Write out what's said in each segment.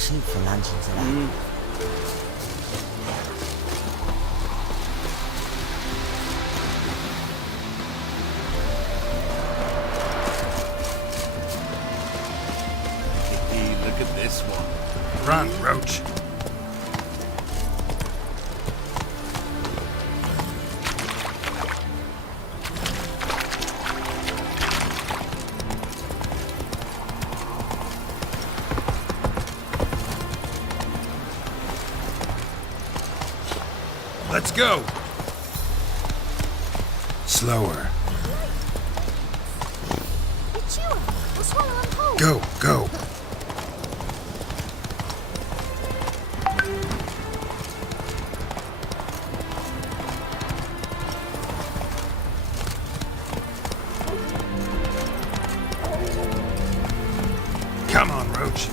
sleep for lunch today. Look at this one. Run, Roach. Let's go. Slower. It's you. What's wrong? I'm home. Go, go. Come on, Roach.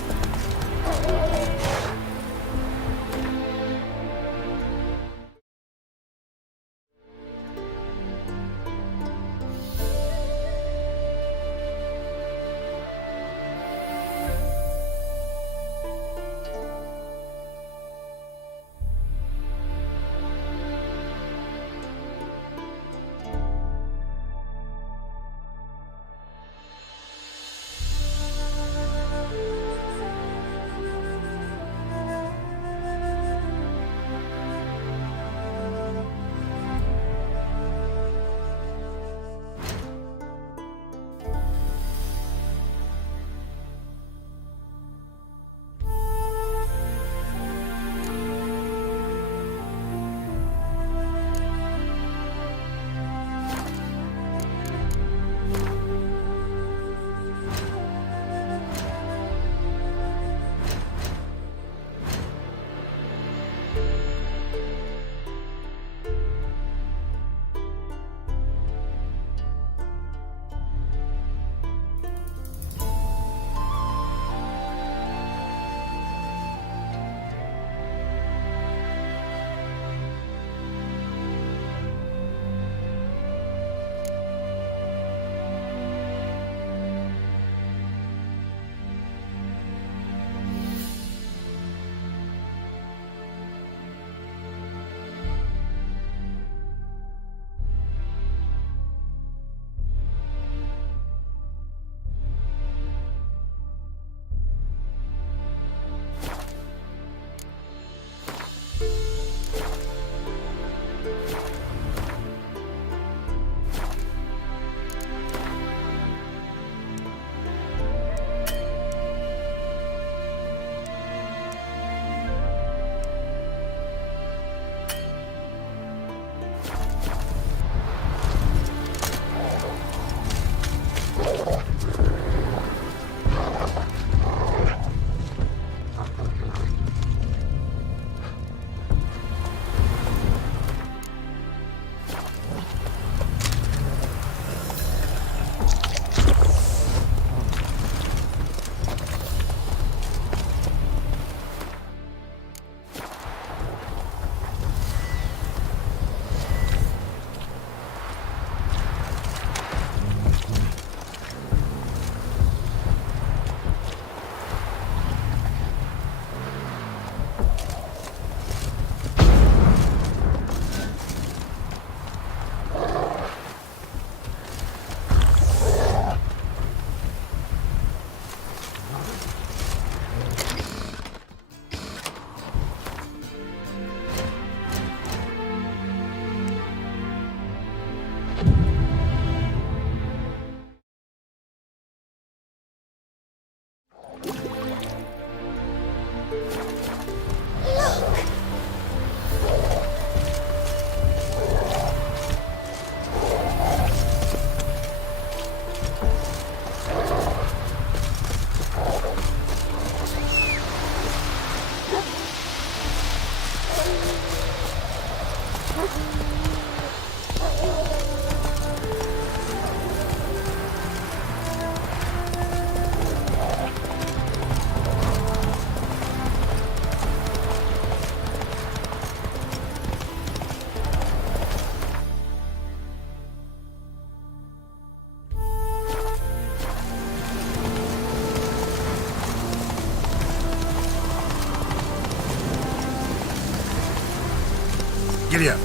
Giddy up.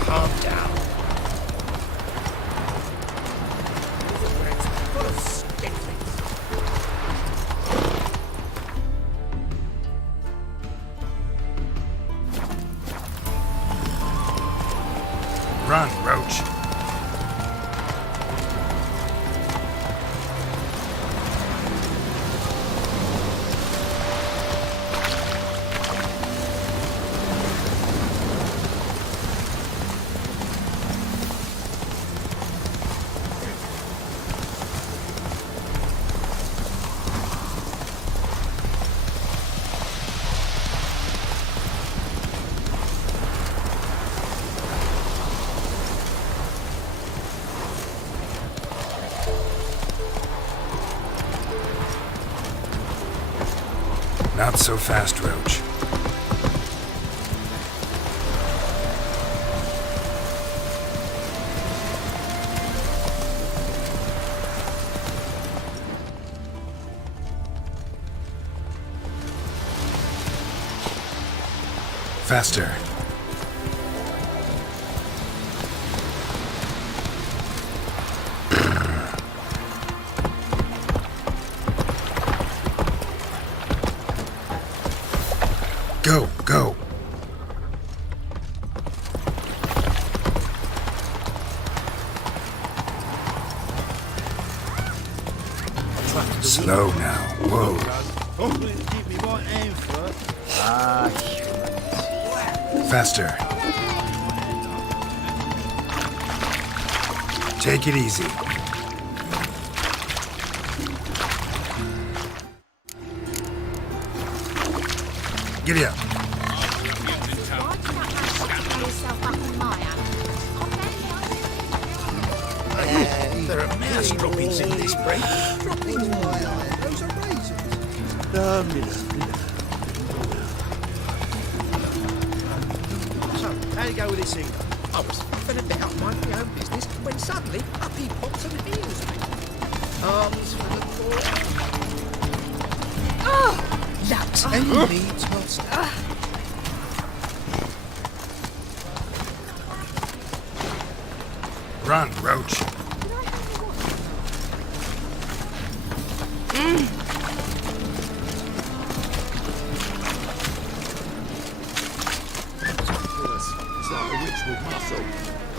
Calm down. It's full of skinflings. Run, Roach. Not so fast, Roach. Faster. Go, go. Slow now. Whoa. Faster. Take it easy. Giddy up. There are mouse droppings in this break. Droppings, why? Those are raisins. So, how you go with this thing? I was fed about minding my own business when suddenly up he pops and heals me. Arms for the poor. Lux and needs must. Run, Roach. It's like a witch with muscle.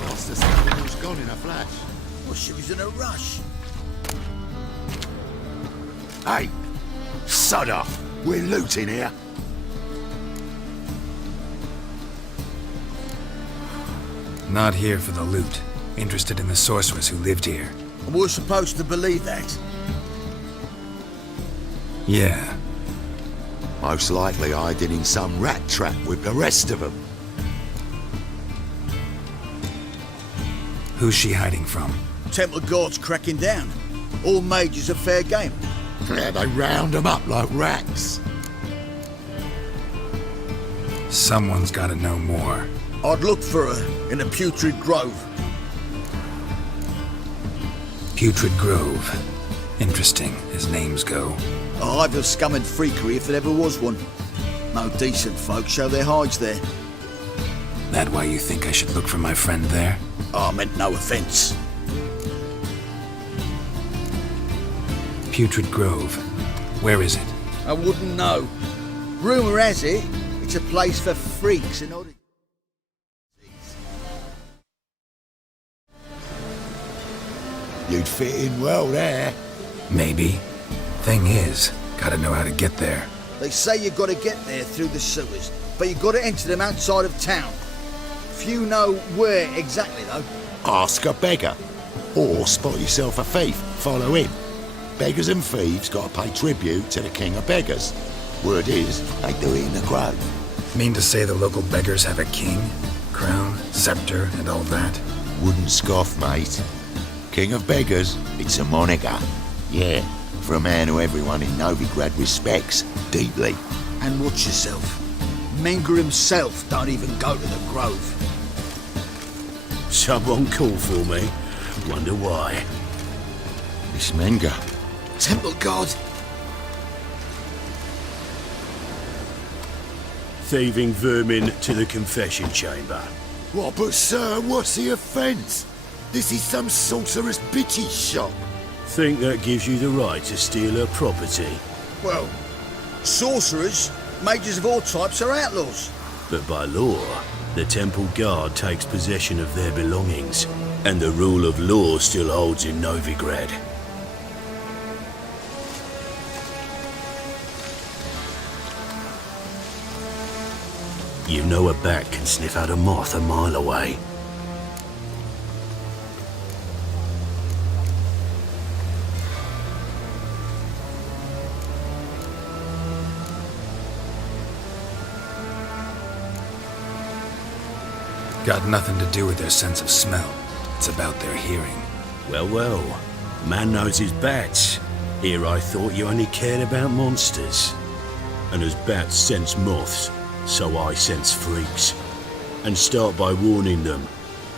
Lost the something was gone in a flash. Well, she was in a rush. Hey, sod off. We're looting here. Not here for the loot. Interested in the sorceress who lived here. And we're supposed to believe that. Yeah. Most likely hiding in some rat trap with the rest of them. Who's she hiding from? Temple Guard's cracking down. All mages are fair game. Yeah, they round them up like rats. Someone's gotta know more. I'd look for her in a putrid grove. Putrid Grove. Interesting, as names go. A hive of scum and freakery if there ever was one. No decent folk show their hides there. That why you think I should look for my friend there? I meant no offence. Putrid Grove. Where is it? I wouldn't know. Rumour has it, it's a place for freaks and oddities. You'd fit in well there. Maybe. Thing is, gotta know how to get there. They say you gotta get there through the sewers, but you gotta enter them outside of town. Few know where exactly, though. Ask a beggar. Or spot yourself a thief. Follow him. Beggars and thieves gotta pay tribute to the king of beggars. Word is, they do it in the grove. Mean to say the local beggars have a king? Crown, scepter, and all that? Wouldn't scoff, mate. King of beggars, it's a moniker. Yeah, for a man who everyone in Novigrad respects deeply. And watch yourself. Menger himself don't even go to the grove. Someone called for me. Wonder why. Miss Menger. Temple God. thieving vermin to the confession chamber. What, but sir, what's the offence? This is some sorcerer's bitchy shop. Think that gives you the right to steal her property? Well, sorcerers, mages of all types are outlaws. But by law, the temple guard takes possession of their belongings, and the rule of law still holds in Novigrad. You know a bat can sniff out a moth a mile away. Got nothing to do with their sense of smell. It's about their hearing. Well, well, man knows his bats. Here I thought you only cared about monsters. And as bats sense moths, so I sense freaks. And start by warning them,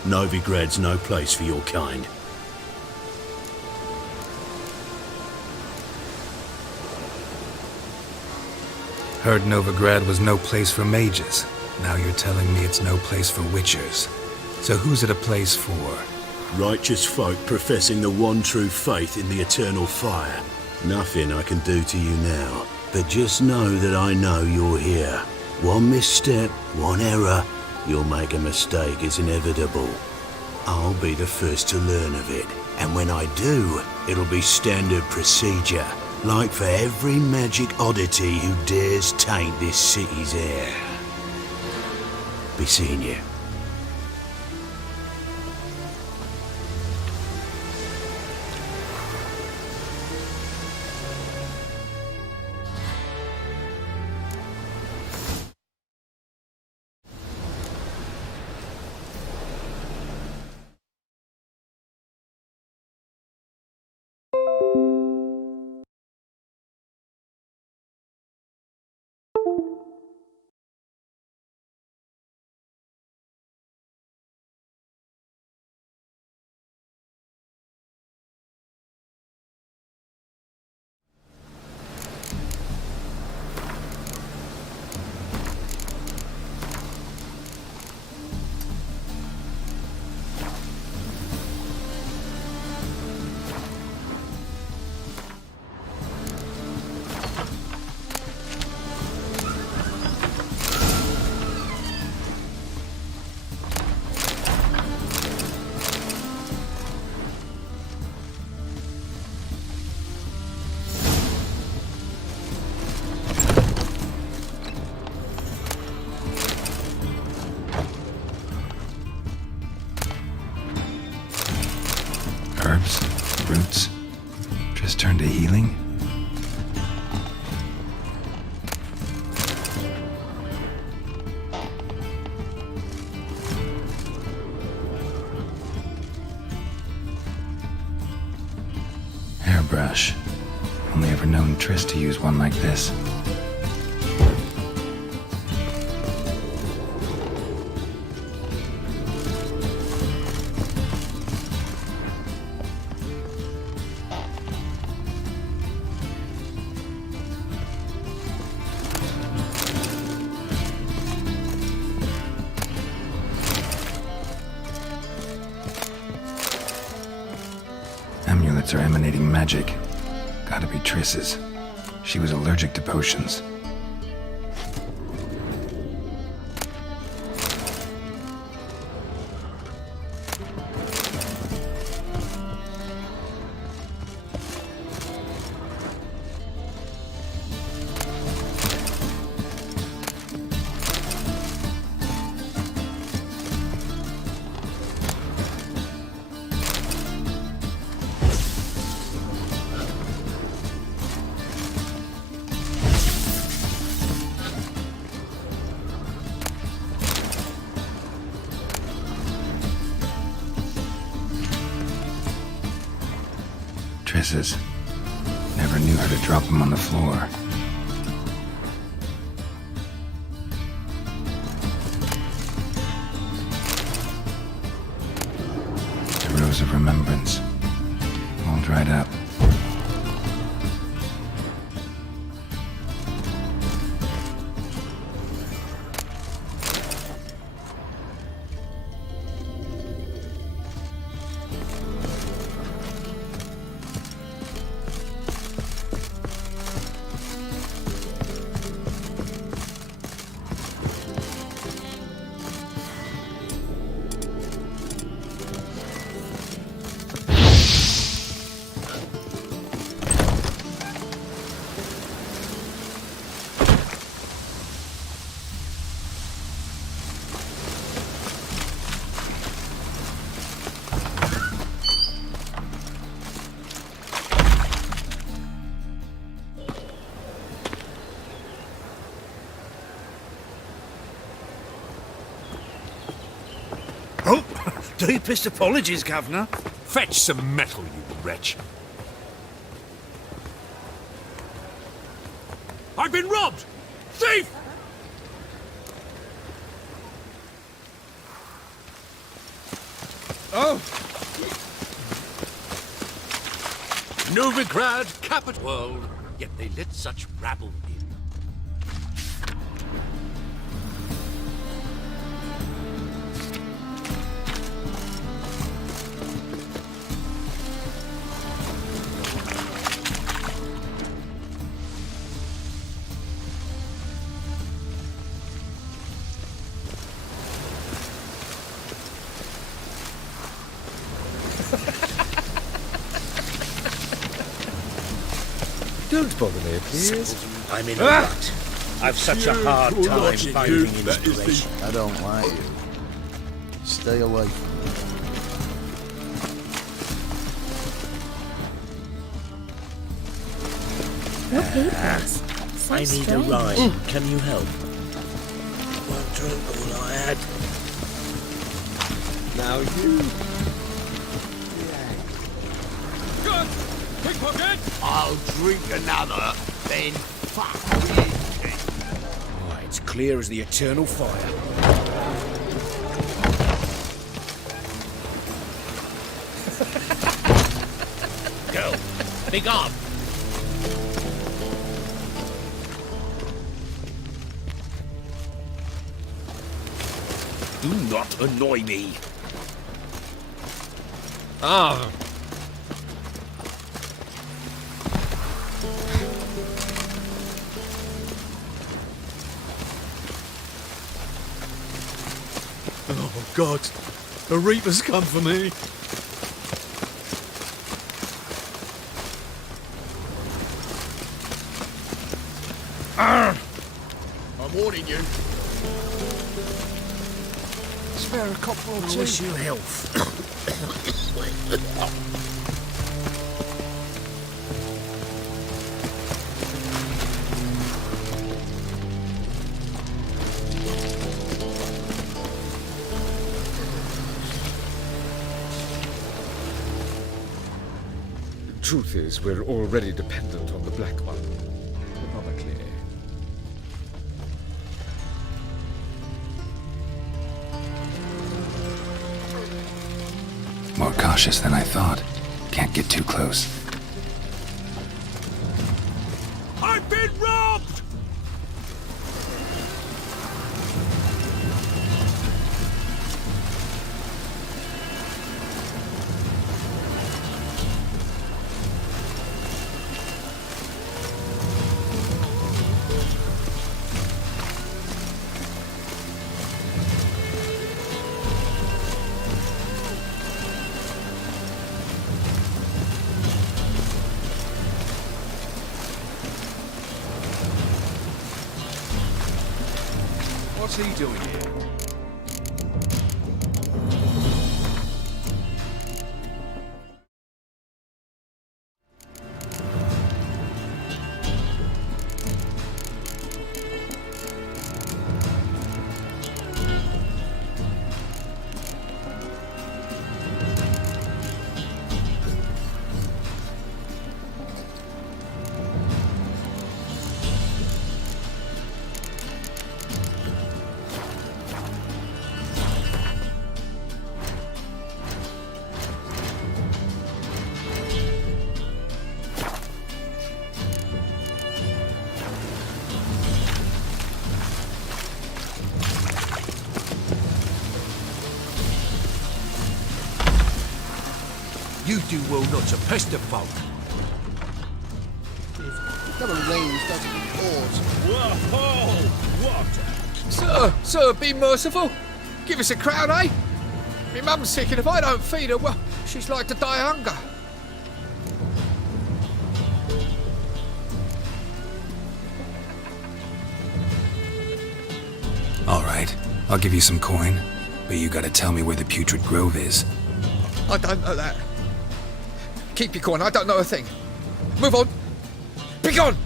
Novigrad's no place for your kind. Heard Novigrad was no place for mages. Now you're telling me it's no place for witchers. So who's it a place for? Righteous folk professing the one true faith in the eternal fire. Nothing I can do to you now, but just know that I know you're here. One misstep, one error, you'll make a mistake, it's inevitable. I'll be the first to learn of it, and when I do, it'll be standard procedure, like for every magic oddity who dares taint this city's air. Be seeing you. Herbs? Roots? Just turned to healing? Hairbrush. Only ever known Triss to use one like this. Amulets are emanating magic. Gotta be Triss's. She was allergic to potions. Triss's. Never knew her to drop them on the floor. The rose of remembrance. All dried up. Oh, deepest apologies, Governor. Fetch some metal, you wretch. I've been robbed! Thief! Oh, Novigrad, capital world, yet they let such rabble in. don't bother me, please. I'm in a rut. I've such a hard time finding inspiration. I don't like you. Stay away from me. What papers? So I need strange. a ride. Can you help? One drink, all I had. Now you. Good! Pickpocket! I'll drink another, then fuck you. Oh, it's clear as the eternal fire. Go! Big up! Do not annoy me. Ah. Oh, God. The Reaper's come for me. I'm warning you. Spare a copper or two. Wish you health. Truth is, we're already dependent on the Black One. Probably. More cautious than I thought. Can't get too close. I've been robbed! What's he doing here? You do well not to pester folk. Come on, Rains, doesn't pause. Whoa! What? Sir, be merciful. Give us a crown, eh? My mum's sick, and if I don't feed her, well, she's like to die of hunger. All right, I'll give you some coin, but you gotta tell me where the Putrid Grove is. I don't know that. Keep your coin, I don't know a thing. Move on. Be gone!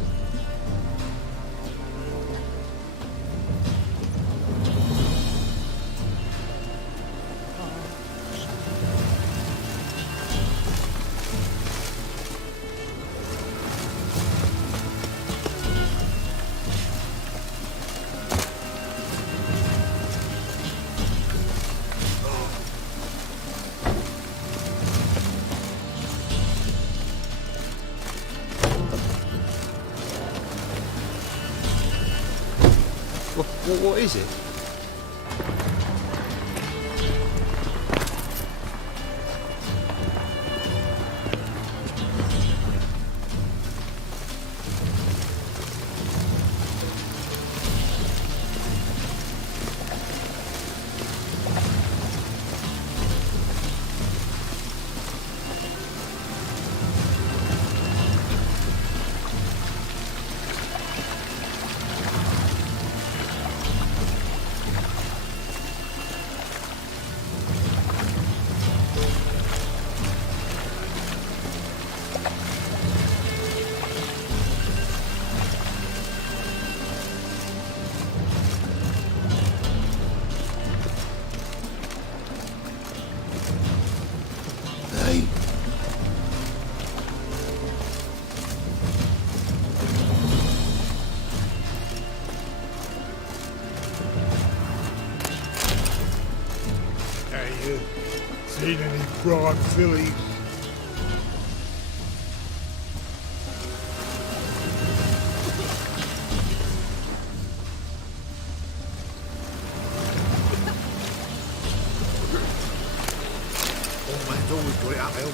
What is it? Seen any prime fillies? Old man's always got it uphill.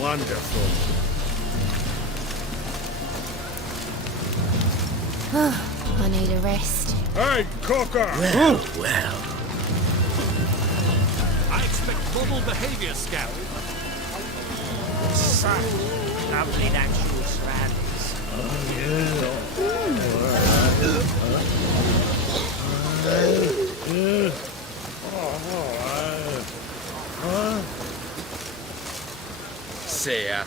Wonderful. I need a rest. Hey, cocker! Well. I expect normal behavior, Scout. Lovely natural surroundings. See ya.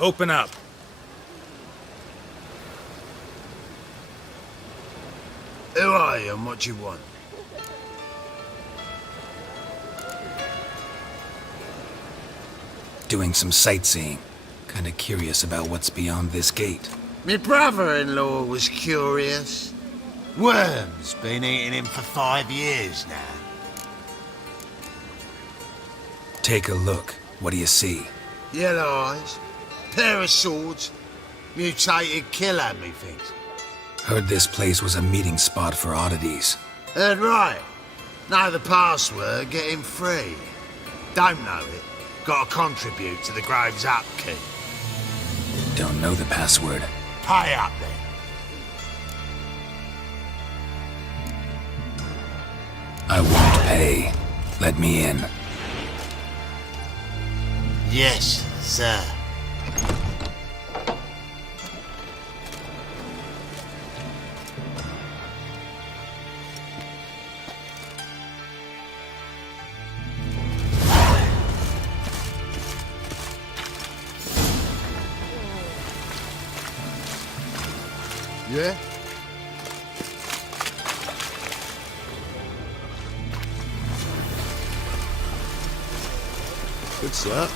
Open up. Who are you and what you want? Doing some sightseeing. Kinda curious about what's beyond this gate. My brother-in-law was curious. Worms been eating him for 5 years now. Take a look. What do you see? Yellow eyes, pair of swords, mutated killer, methinks. Heard this place was a meeting spot for oddities. Heard right. Know the password, get him free. Don't know it, gotta contribute to the Grove's upkeep. Don't know the password. Pay up then. I won't pay. Let me in. Yes, sir. Yeah? Good sir.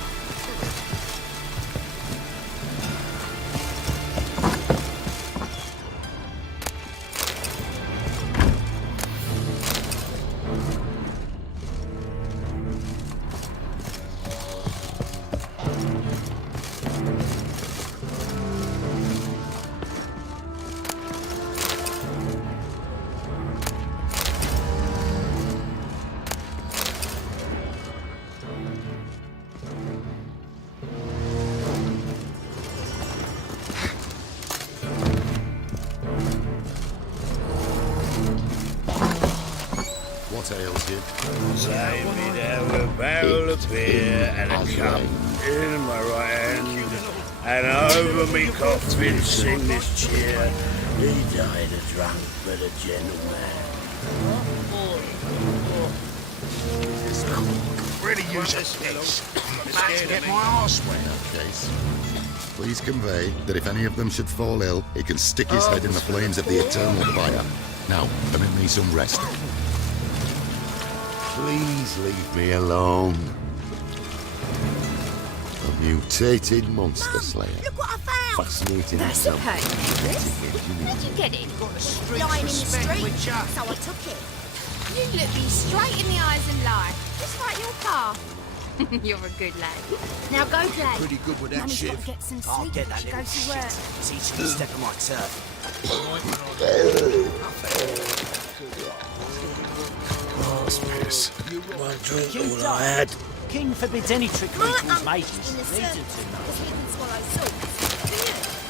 What ails you? Save me there with a barrel of beer and a cup in my right hand, and over me coffin sing this cheer. He died a drunk but a gentleman. Really use a fix. About to get my arse wet. Case. Please convey that if any of them should fall ill, he can stick his head in the flames of the eternal fire. Now, permit me some rest. Please leave me alone. A Mutated monster slayer. Look what I found! Fascinating. That's a pain. Where'd you get it? Lying in the street, so I took it. You look me straight in the eyes and lie, just like your pa. You're a good lad. Now go play. Pretty good with that Mummy's got to shift. get some sleep. I'll get that She little goes to shit. work. Teaching the step of my turf. Piss. One drink all I had. King forbids any trickery My towards uncle's mages. in the Leads service them to because he can swallow salt.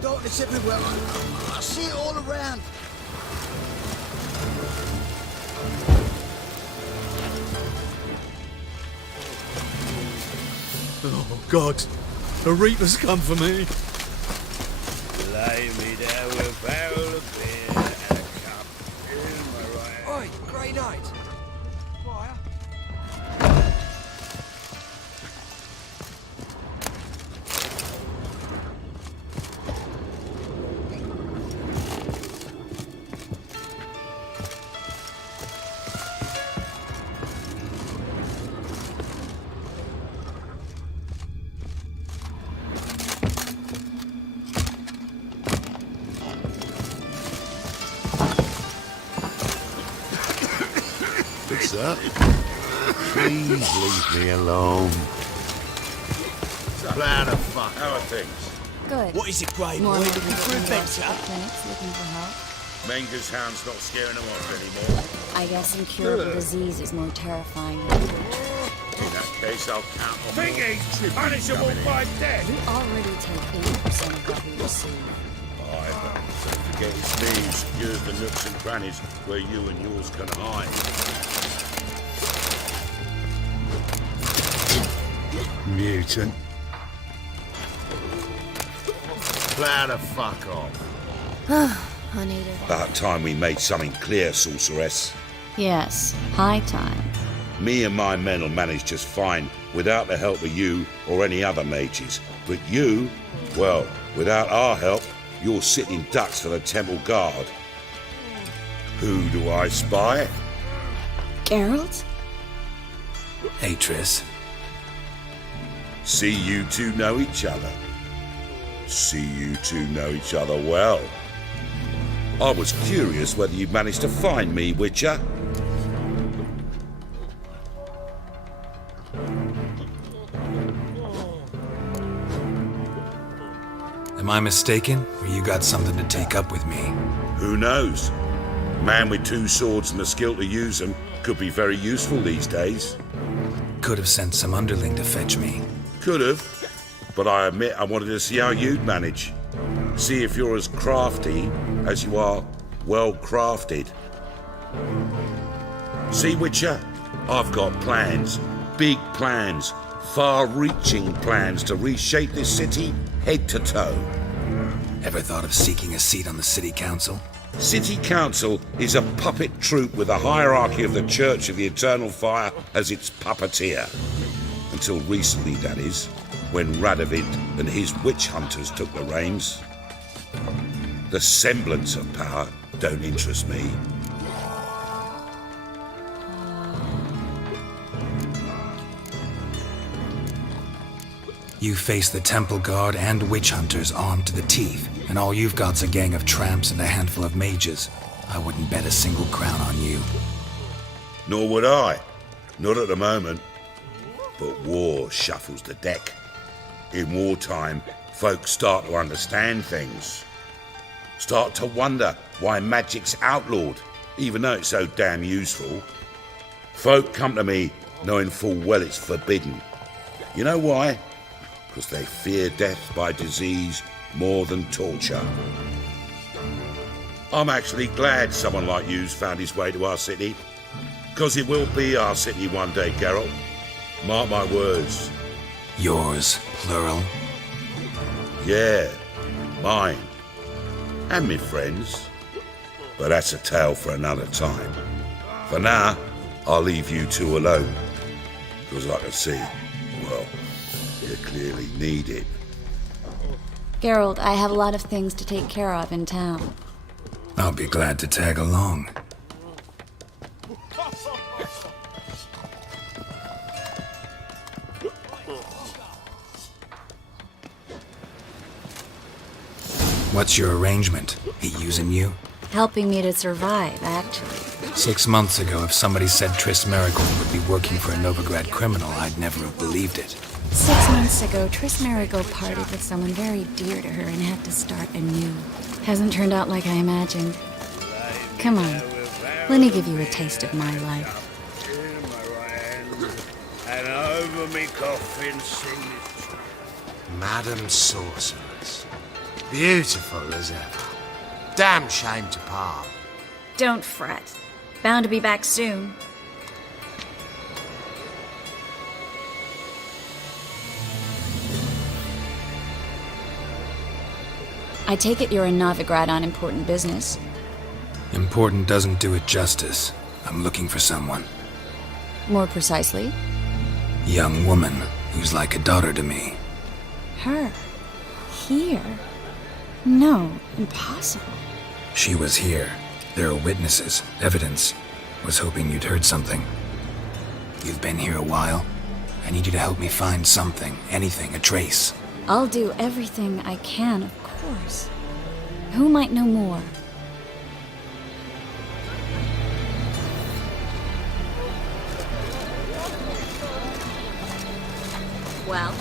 Darkness everywhere. I see it all around. Oh, God. The Reaper's come for me. Lay me down with a barrel of beer and a cup in my right hand. Oi, Grey Knight. Fire. What's up? Please leave me alone. Plan of fuck. How are things? Good. What is it, Grey More Boy? likely Looking for than not adventure? to the clinics looking for help. Menger's hound's not scaring them off anymore. I guess incurable disease is more terrifying. In that case, I'll count on Think he's punishable by death. We already take 80% of what we receive. Aye, but don't forget his thieves secures the nooks and crannies where you and yours can hide. Mutant. Plan to fuck off. I need it. About time we made something clear, sorceress. Yes, high time. Me and my men will manage just fine without the help of you or any other mages. But you, well, without our help, you're sitting ducks for the temple guard. Who do I spy? Geralt? Hey, Triss. See you two know each other. See you two know each other well. I was curious whether you'd managed to find me, Witcher. Am I mistaken, or you got something to take up with me? Who knows? Man with two swords and the skill to use them could be very useful these days. Could have sent some underling to fetch me. Could have, but I admit I wanted to see how you'd manage. See if you're as crafty as you are well crafted. See, Witcher, I've got plans, big plans, far-reaching plans to reshape this city head to toe. Ever thought of seeking a seat on the city council? City Council is a puppet troupe with the hierarchy of the Church of the Eternal Fire as its puppeteer. Until recently, that is, when Radovid and his witch hunters took the reins. The semblance of power don't interest me. You face the temple guard and witch hunters armed to the teeth, and all you've got's a gang of tramps and a handful of mages. I wouldn't bet a single crown on you. Nor would I. Not at the moment. But war shuffles the deck. In wartime, folks start to understand things. Start to wonder why magic's outlawed, even though it's so damn useful. Folk come to me knowing full well it's forbidden. You know why? Because they fear death by disease more than torture. I'm actually glad someone like you's found his way to our city. Because it will be our city one day, Geralt. Mark my words. Yours, plural. Yeah, mine. And me friends. But that's a tale for another time. For now, I'll leave you two alone. Because I can see, well, you clearly need it. Geralt, I have a lot of things to take care of in town. I'll be glad to tag along. What's your arrangement? He using you? Helping me to survive, actually. 6 months ago, if somebody said Tes Marigold would be working for a Novigrad criminal, I'd never have believed it. 6 months ago, Tes Marigold partied with someone very dear to her and had to start anew. Hasn't turned out like I imagined. Come on, let me give you a taste of my life. In my right hand, and over me coffin sing this. Madam Sorceress. Beautiful as ever. Damn shame to part. Don't fret. Bound to be back soon. I take it you're in Novigrad on important business. Important doesn't do it justice. I'm looking for someone. More precisely? Young woman who's like a daughter to me. Her? Here? No, impossible. She was here. There are witnesses, evidence. Was hoping you'd heard something. You've been here a while. I need you to help me find something, anything, a trace. I'll do everything I can, of course. Who might know more? Well?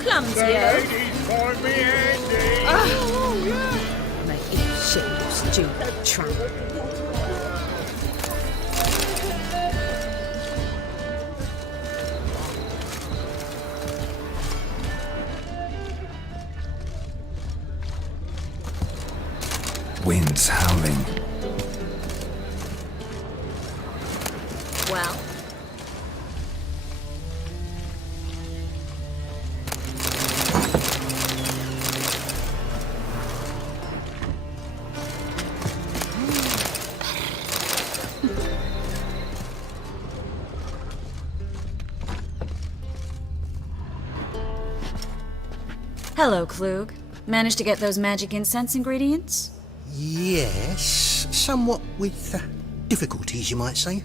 Clumsy, Ladies find me handy. Oh, yeah. Make you shit, you stupid tramp. Winds howling. Well? Hello, Klug. Managed to get those magic incense ingredients? Yes, somewhat with difficulties, you might say.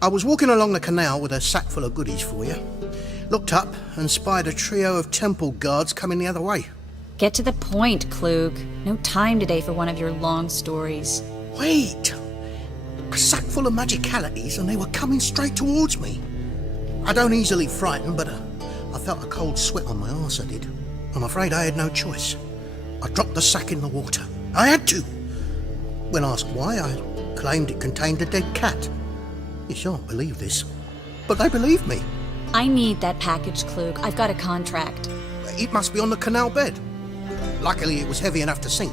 I was walking along the canal with a sack full of goodies for you. Looked up and spied a trio of temple guards coming the other way. Get to the point, Klug. No time today for one of your long stories. Wait! A sack full of magicalities and they were coming straight towards me. I don't easily frighten, but I felt a cold sweat on my arse, I did. I'm afraid I had no choice. I dropped the sack in the water. I had to. When asked why, I claimed it contained a dead cat. You shan't believe this, but they believed me. I need that package, Klug. I've got a contract. It must be on the canal bed. Luckily, it was heavy enough to sink.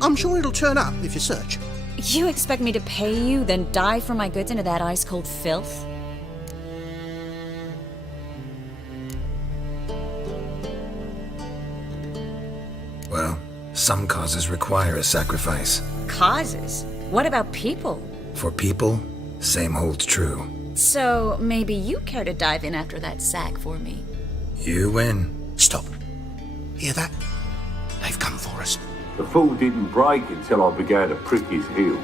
I'm sure it'll turn up if you search. You expect me to pay you, then dive for my goods into that ice-cold filth? Well, some causes require a sacrifice. Causes? What about people? For people, same holds true. So, maybe you care to dive in after that sack for me? You win. Stop. Hear that? They've come for us. The fall didn't break until I began to prick his heels.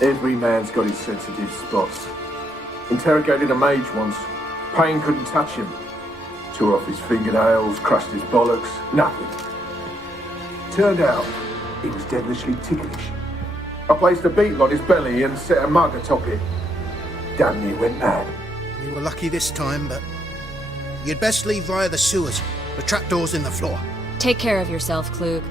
Every man's got his sensitive spots. Interrogated a mage once. Pain couldn't touch him. Tore off his fingernails, crushed his bollocks, nothing. Turned out, he was devilishly ticklish. I placed a beetle on his belly and set a mug atop it. Damn near went mad. We were lucky this time, but you'd best leave via the sewers. The trapdoor's in the floor. Take care of yourself, Klug.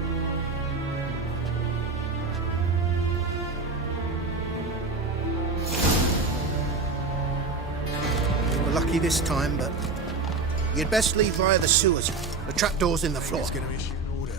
We were lucky this time, but you'd best leave via the sewers. The trapdoor's in the floor. It's going to issue an order.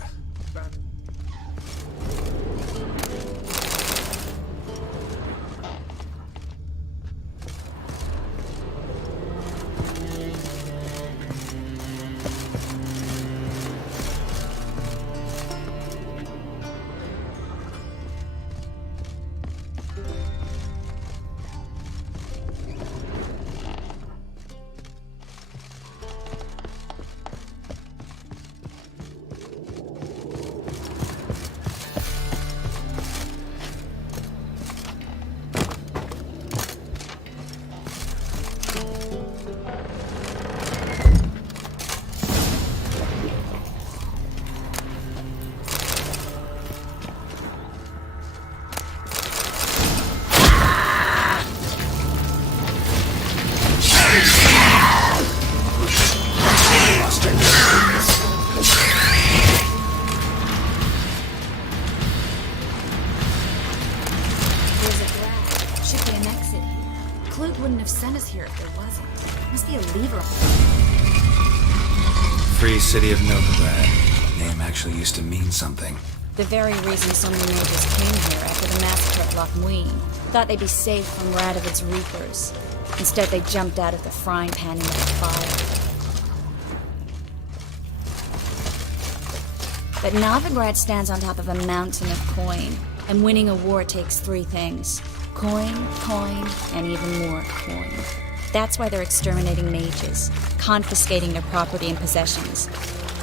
Klug wouldn't have sent us here if there wasn't. Must be a lever. Free City of Novigrad. Name actually used to mean something. The very reason so many mages came here after the massacre at Loch Muin. Thought they'd be safe from Radovid's reapers. Instead, they jumped out of the frying pan into the fire. But Novigrad stands on top of a mountain of coin, and winning a war takes three things. Coin, and even more coin. That's why they're exterminating mages, confiscating their property and possessions.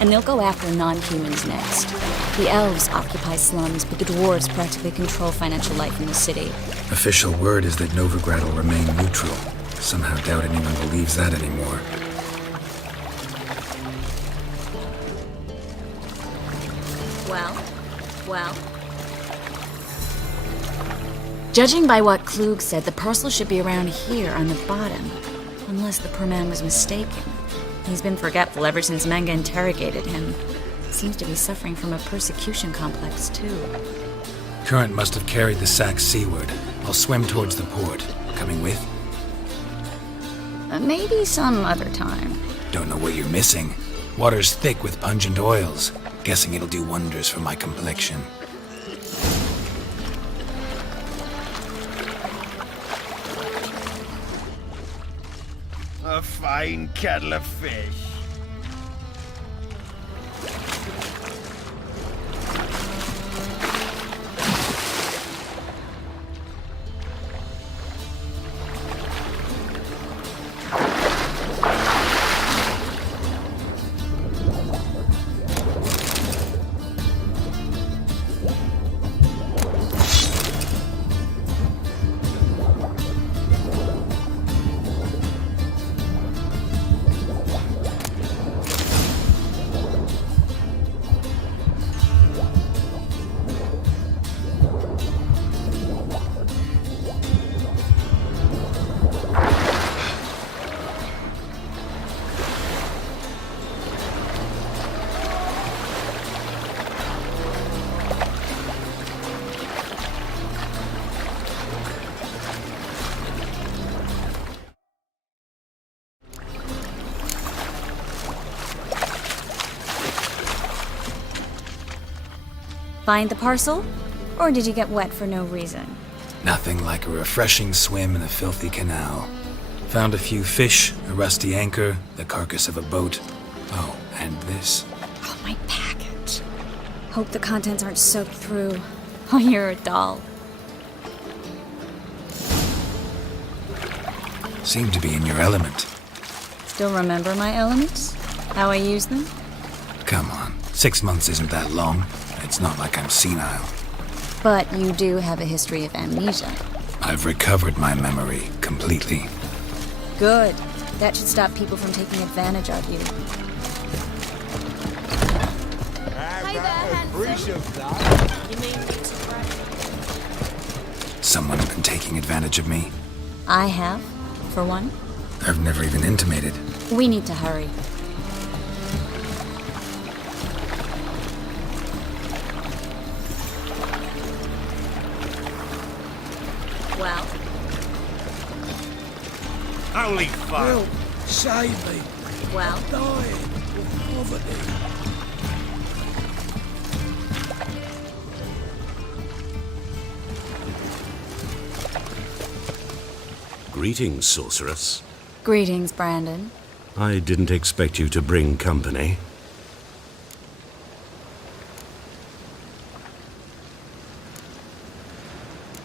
And they'll go after non-humans next. The elves occupy slums, but the dwarves practically control financial life in the city. Official word is that Novigrad will remain neutral. Somehow doubt anyone believes that anymore. Well. Judging by what Klug said, the parcel should be around here on the bottom. Unless the poor man was mistaken. He's been forgetful ever since Manga interrogated him. Seems to be suffering from a persecution complex, too. Current must have carried the sack seaward. I'll swim towards the port. Coming with? Maybe some other time. Don't know what you're missing. Water's thick with pungent oils. Guessing it'll do wonders for my complexion. A fine kettle of fish. Find the parcel? Or did you get wet for no reason? Nothing like a refreshing swim in a filthy canal. Found a few fish, a rusty anchor, the carcass of a boat. Oh, and this. Oh, my package. Hope the contents aren't soaked through. Oh, you're a doll. Seem to be in your element. Still remember my elements? How I use them? Come on, 6 months isn't that long. It's not like I'm senile. But you do have a history of amnesia. I've recovered my memory completely. Good. That should stop people from taking advantage of you. Hey there, handsome. You mean it's right? Someone's been taking advantage of me. I have, for one. I've never even intimated. We need to hurry. Well? Holy fuck! Help! Save me! Well? I'm dying of poverty. Greetings, sorceress. Greetings, Brandon. I didn't expect you to bring company.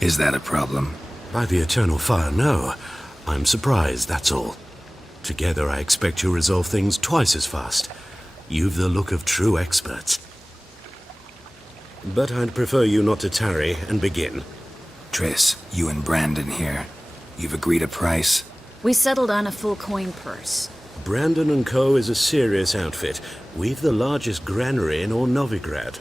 Is that a problem? By the eternal fire, no. I'm surprised, that's all. Together, I expect you resolve things twice as fast. You've the look of true experts. But I'd prefer you not to tarry and begin. Triss, you and Brandon here. You've agreed a price? We settled on a full coin purse. Brandon & Co. is a serious outfit. We've the largest granary in all Novigrad.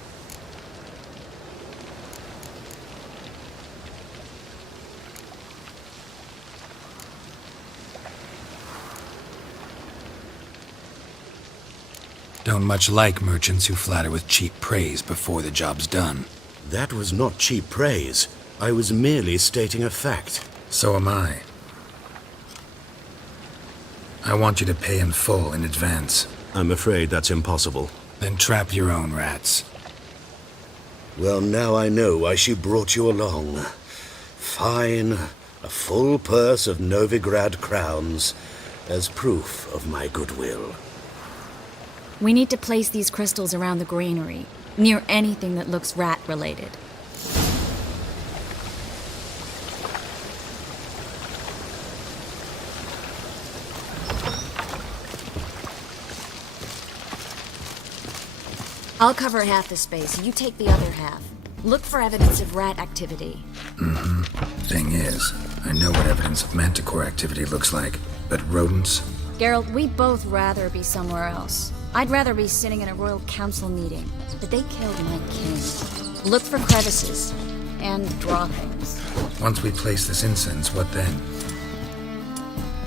Don't much like merchants who flatter with cheap praise before the job's done. That was not cheap praise. I was merely stating a fact. So am I. I want you to pay in full in advance. I'm afraid that's impossible. Then trap your own rats. Well, now I know why she brought you along. Fine. A full purse of Novigrad crowns as proof of my goodwill. We need to place these crystals around the granary, near anything that looks rat-related. I'll cover half the space, you take the other half. Look for evidence of rat activity. Thing is, I know what evidence of manticore activity looks like, but rodents? Geralt, we'd both rather be somewhere else. I'd rather be sitting in a royal council meeting, but they killed my king. Look for crevices, and droppings. Once we place this incense, what then?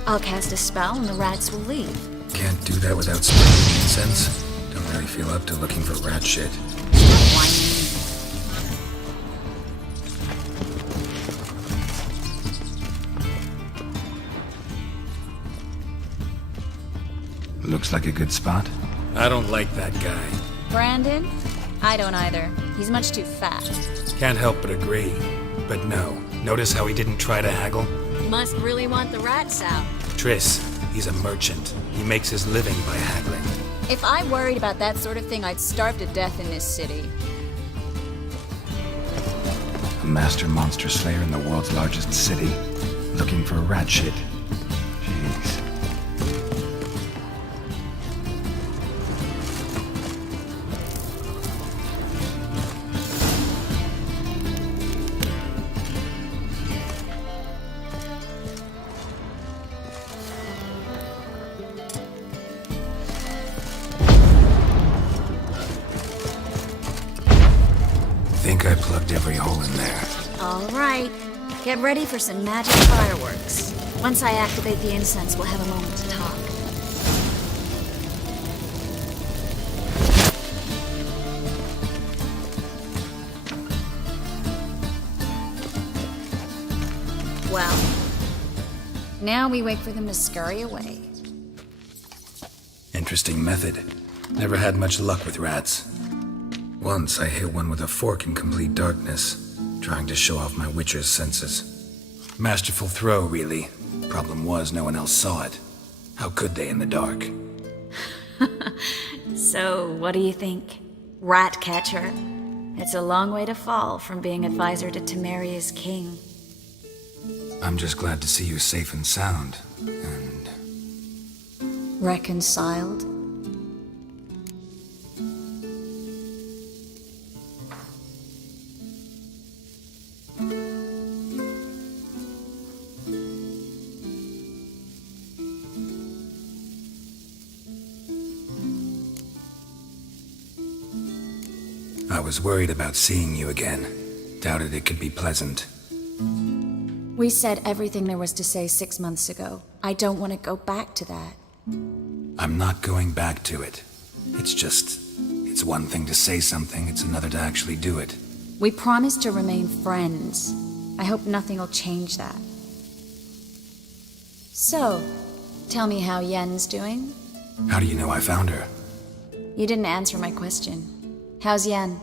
I'll cast a spell and the rats will leave. Can't do that without spraying incense? Don't really feel up to looking for rat shit. Stop whining. Looks like a good spot. I don't like that guy. Brandon? I don't either. He's much too fat. Can't help but agree. But no, notice how he didn't try to haggle? Must really want the rats out. Triss, he's a merchant. He makes his living by haggling. If I worried about that sort of thing, I'd starve to death in this city. A master monster slayer in the world's largest city, looking for rat shit. Jeez. I think I plugged every hole in there. All right. Get ready for some magic fireworks. Once I activate the incense, we'll have a moment to talk. Well, now we wait for them to scurry away. Interesting method. Never had much luck with rats. Once I hit one with a fork in complete darkness, trying to show off my witcher's senses. Masterful throw, really. Problem was, no one else saw it. How could they in the dark? So, what do you think? Rat catcher? It's a long way to fall from being advisor to Temeria's king. I'm just glad to see you safe and sound, and... Reconciled? I was worried about seeing you again. Doubted it could be pleasant. We said everything there was to say 6 months ago. I don't want to go back to that. I'm not going back to it. It's one thing to say something, it's another to actually do it. We promised to remain friends. I hope nothing will change that. So, tell me how Yen's doing? How do you know I found her? You didn't answer my question. How's Yen?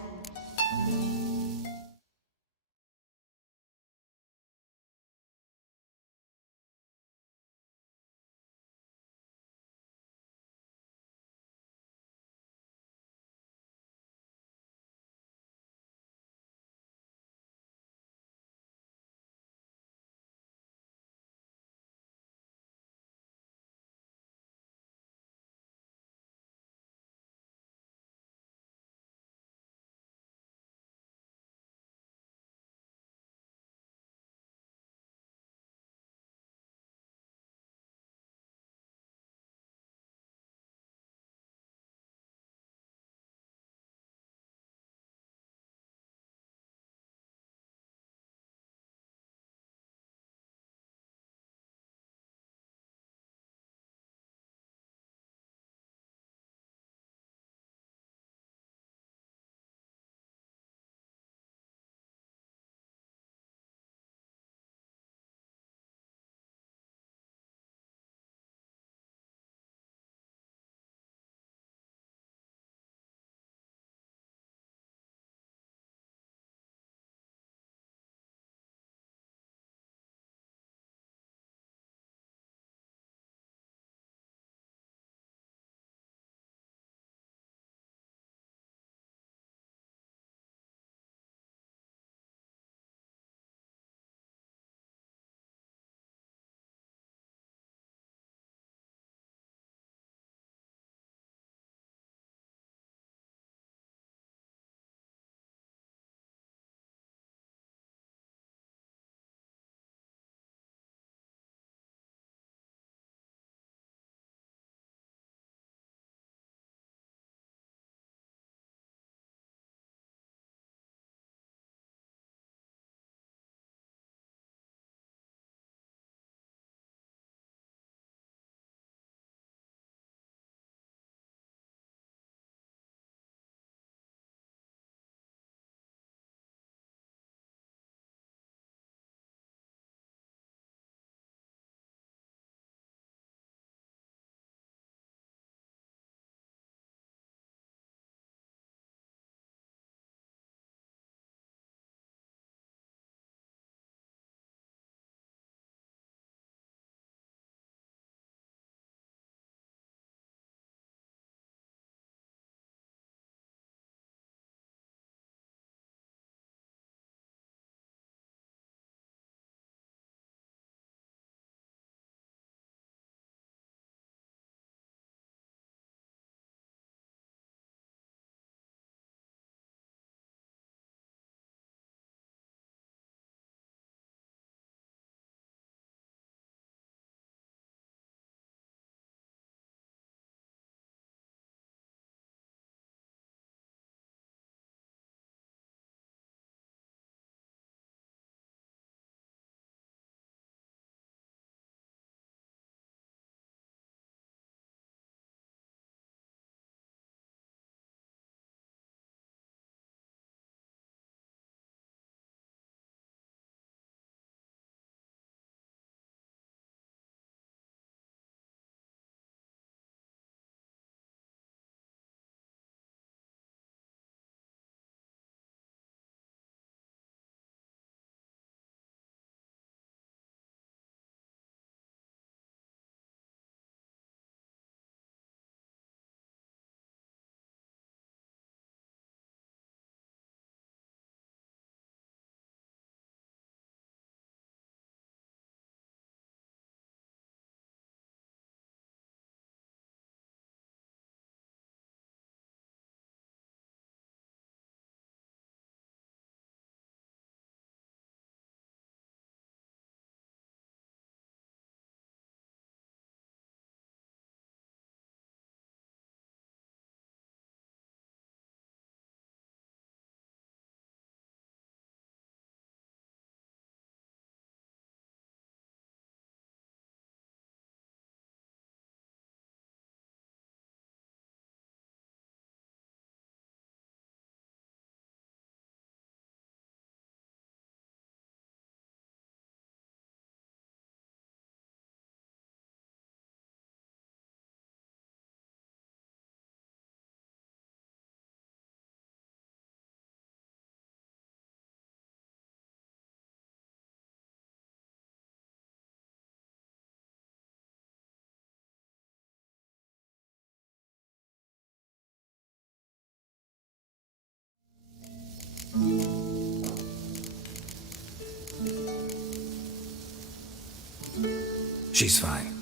She's fine.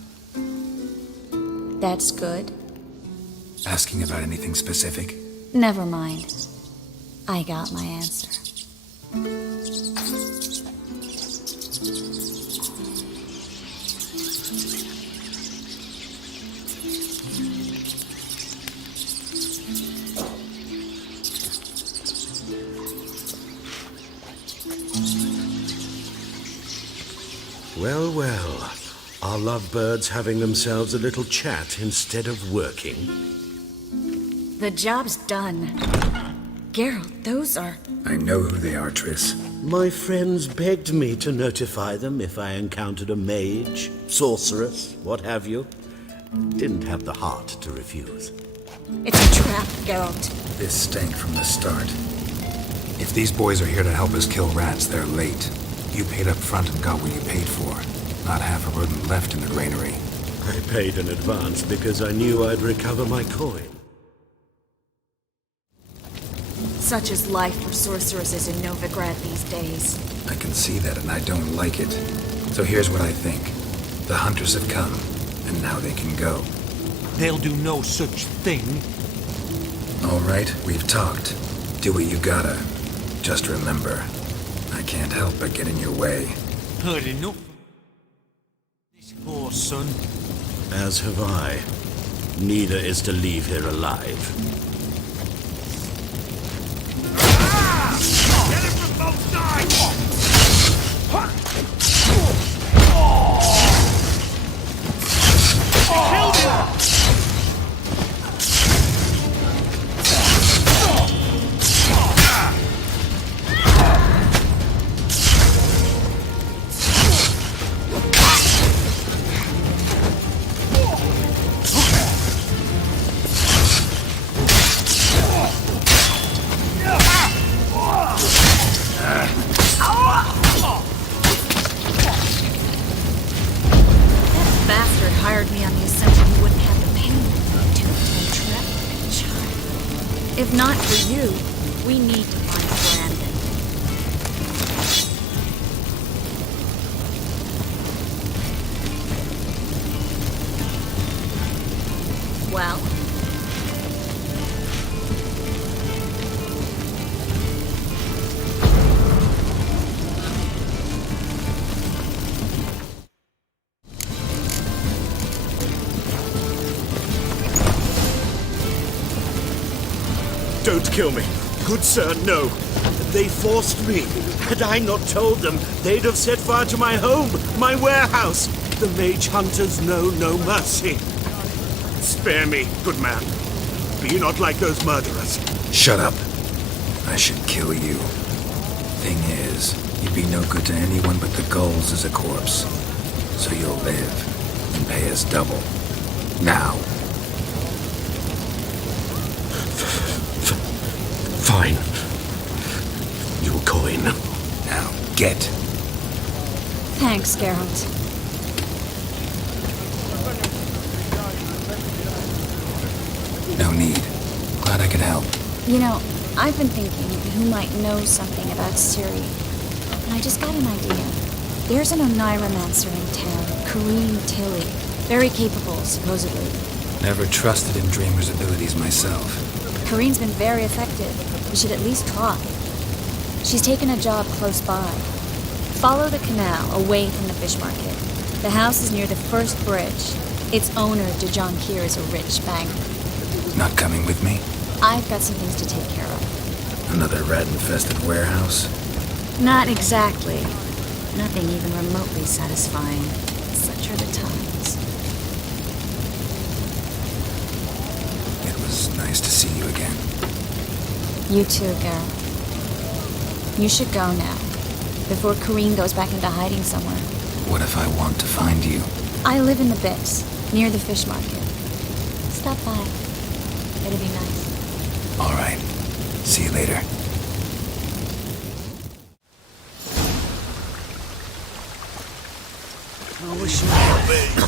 That's good. Asking about anything specific? Never mind. I got my answer. Well, well. Our lovebirds having themselves a little chat instead of working. The job's done. Geralt, those are... I know who they are, Triss. My friends begged me to notify them if I encountered a mage, sorceress, what have you. Didn't have the heart to refuse. It's a trap, Geralt. This stank from the start. If these boys are here to help us kill rats, they're late. You paid up front and got what you paid for. Not half a rodent left in the granary. I paid in advance because I knew I'd recover my coin. Such is life for sorceresses in Novigrad these days. I can see that, and I don't like it. So here's what I think. The hunters have come, and now they can go. They'll do no such thing. All right, we've talked. Do what you gotta. Just remember, I can't help but get in your way. Heard enough. This poor son. As have I. Neither is to leave here alive. Get him from both sides! Killed him! If not for you, we need to find Brandon. Well? Don't kill me. Good sir, no. They forced me. Had I not told them, they'd have set fire to my home, my warehouse. The mage hunters know no mercy. Spare me, good man. Be not like those murderers. Shut up. I should kill you. Thing is, you'd be no good to anyone but the gulls as a corpse. So you'll live and pay us double. Now. Fine. Your coin. Now, get. Thanks, Geralt. No need. Glad I could help. You know, I've been thinking who might know something about Ciri. And I just got an idea. There's an Oniromancer in town, Kareem Tilly. Very capable, supposedly. Never trusted in Dreamer's abilities myself. Kareen's been very effective. We should at least try. She's taken a job close by. Follow the canal away from the fish market. The house is near the first bridge. Its owner, Dejan Kier, is a rich banker. Not coming with me? I've got some things to take care of. Another rat-infested warehouse? Not exactly. Nothing even remotely satisfying. Such are the times. It was nice to see you again. You too, girl. You should go now, before Kareen goes back into hiding somewhere. What if I want to find you? I live in the Bix, near the fish market. Stop by. It'll be nice. All right. See you later. I wish you could be.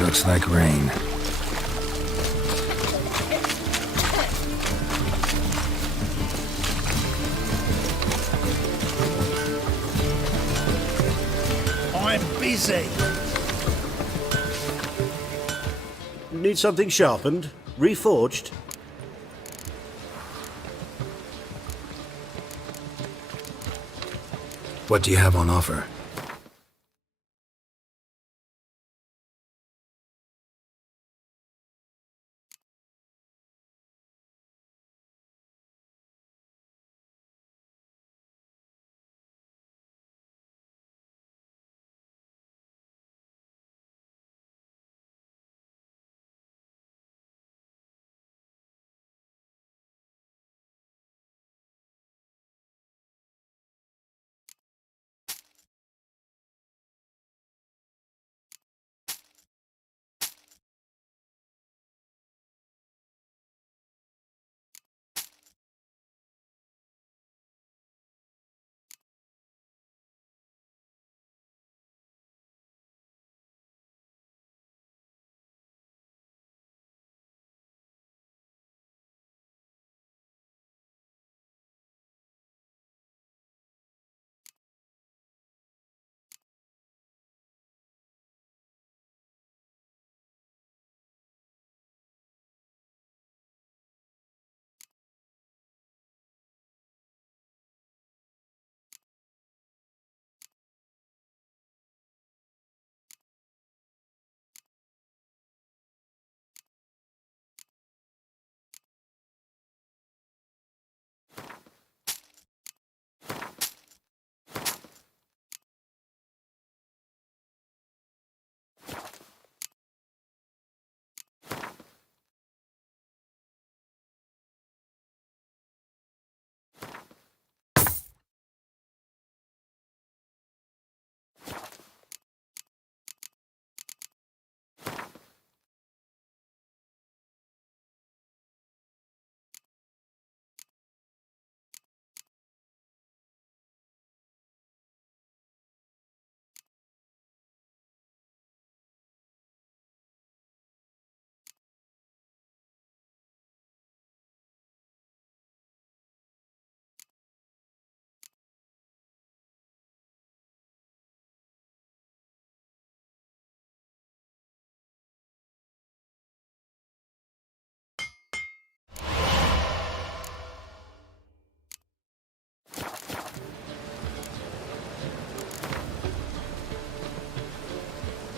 Looks like rain. I'm busy. Need something sharpened? Reforged? What do you have on offer?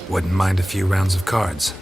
Wouldn't mind a few rounds of cards.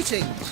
Greetings!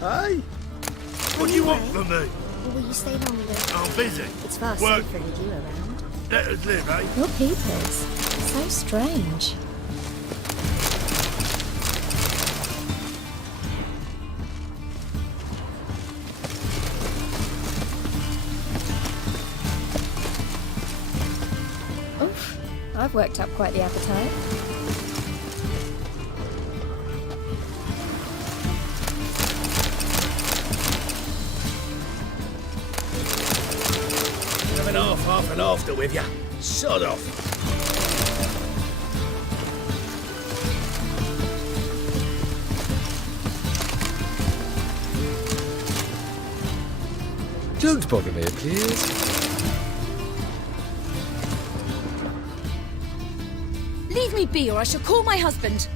Hey? What do you want from me? Or will you stay longer? I'm busy. It's far Work. safer with you around. Let us live, eh? Your peepers. So strange. Oof. I've worked up quite the appetite. Half and after with ya. Sod off. Don't bother me, please. Leave me be, or I shall call my husband.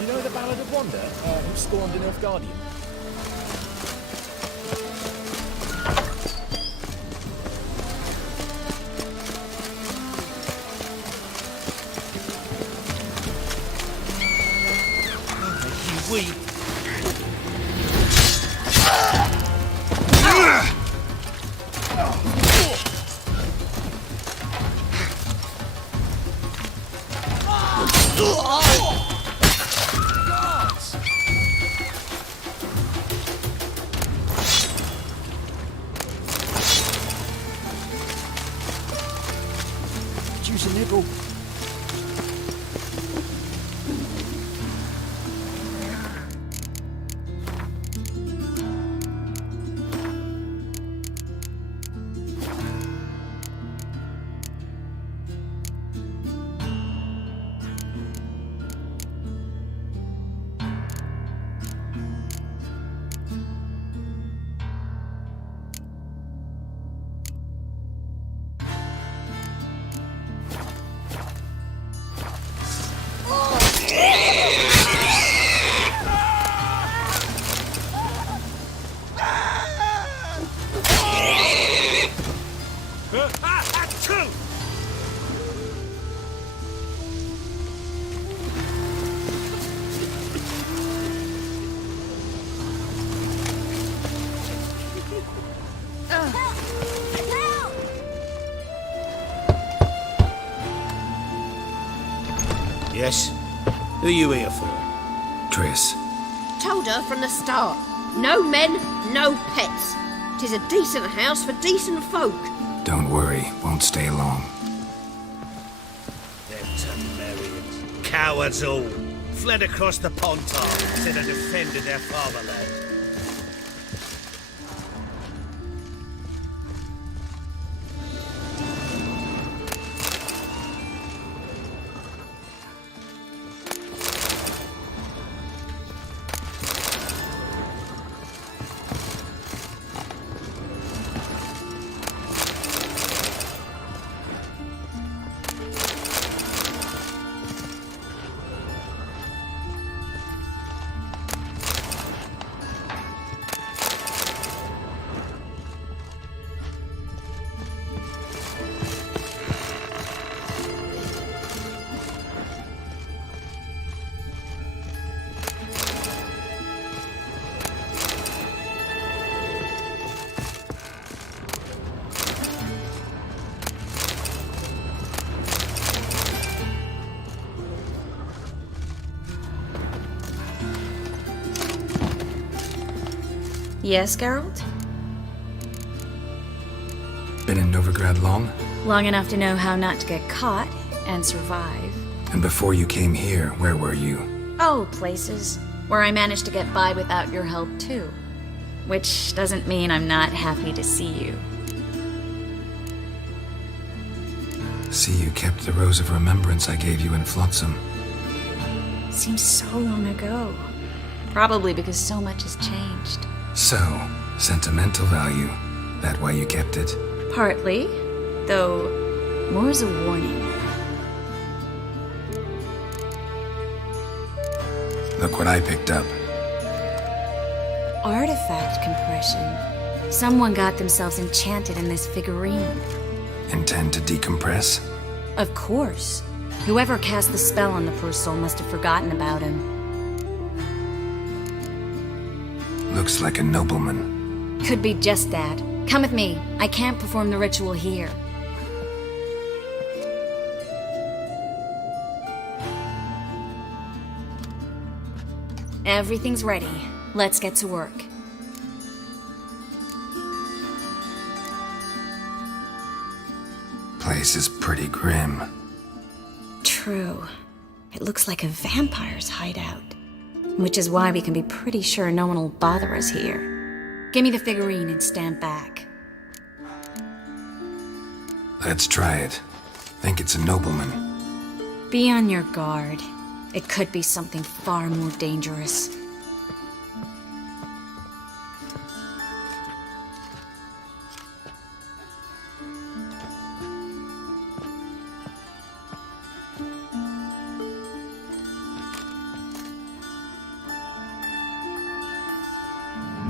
You know the Ballad of Wanda, who spawned an Earth Guardian? Weak. Juice a nibble. Yes? Who are you here for? Tris. Told her from the start. No men, no pets. 'Tis a decent house for decent folk. Don't worry, won't stay long. Them Temerians. Cowards all. Fled across the Pontar instead of defending their fatherland. Yes, Geralt? Been in Novigrad long? Long enough to know how not to get caught and survive. And before you came here, where were you? Oh, places where I managed to get by without your help, too. Which doesn't mean I'm not happy to see you. See, you kept the rose of remembrance I gave you in Flotsam. Seems so long ago. Probably because so much has changed. So, sentimental value. That why you kept it? Partly, though more as a warning. Look what I picked up. Artifact compression. Someone got themselves enchanted in this figurine. Intend to decompress? Of course. Whoever cast the spell on the poor soul must have forgotten about him. Looks like a nobleman. Could be just that. Come with me. I can't perform the ritual here. Everything's ready. Let's get to work. Place is pretty grim. True. It looks like a vampire's hideout. Which is why we can be pretty sure no one will bother us here. Give me the figurine and stand back. Let's try it. Think it's a nobleman. Be on your guard. It could be something far more dangerous.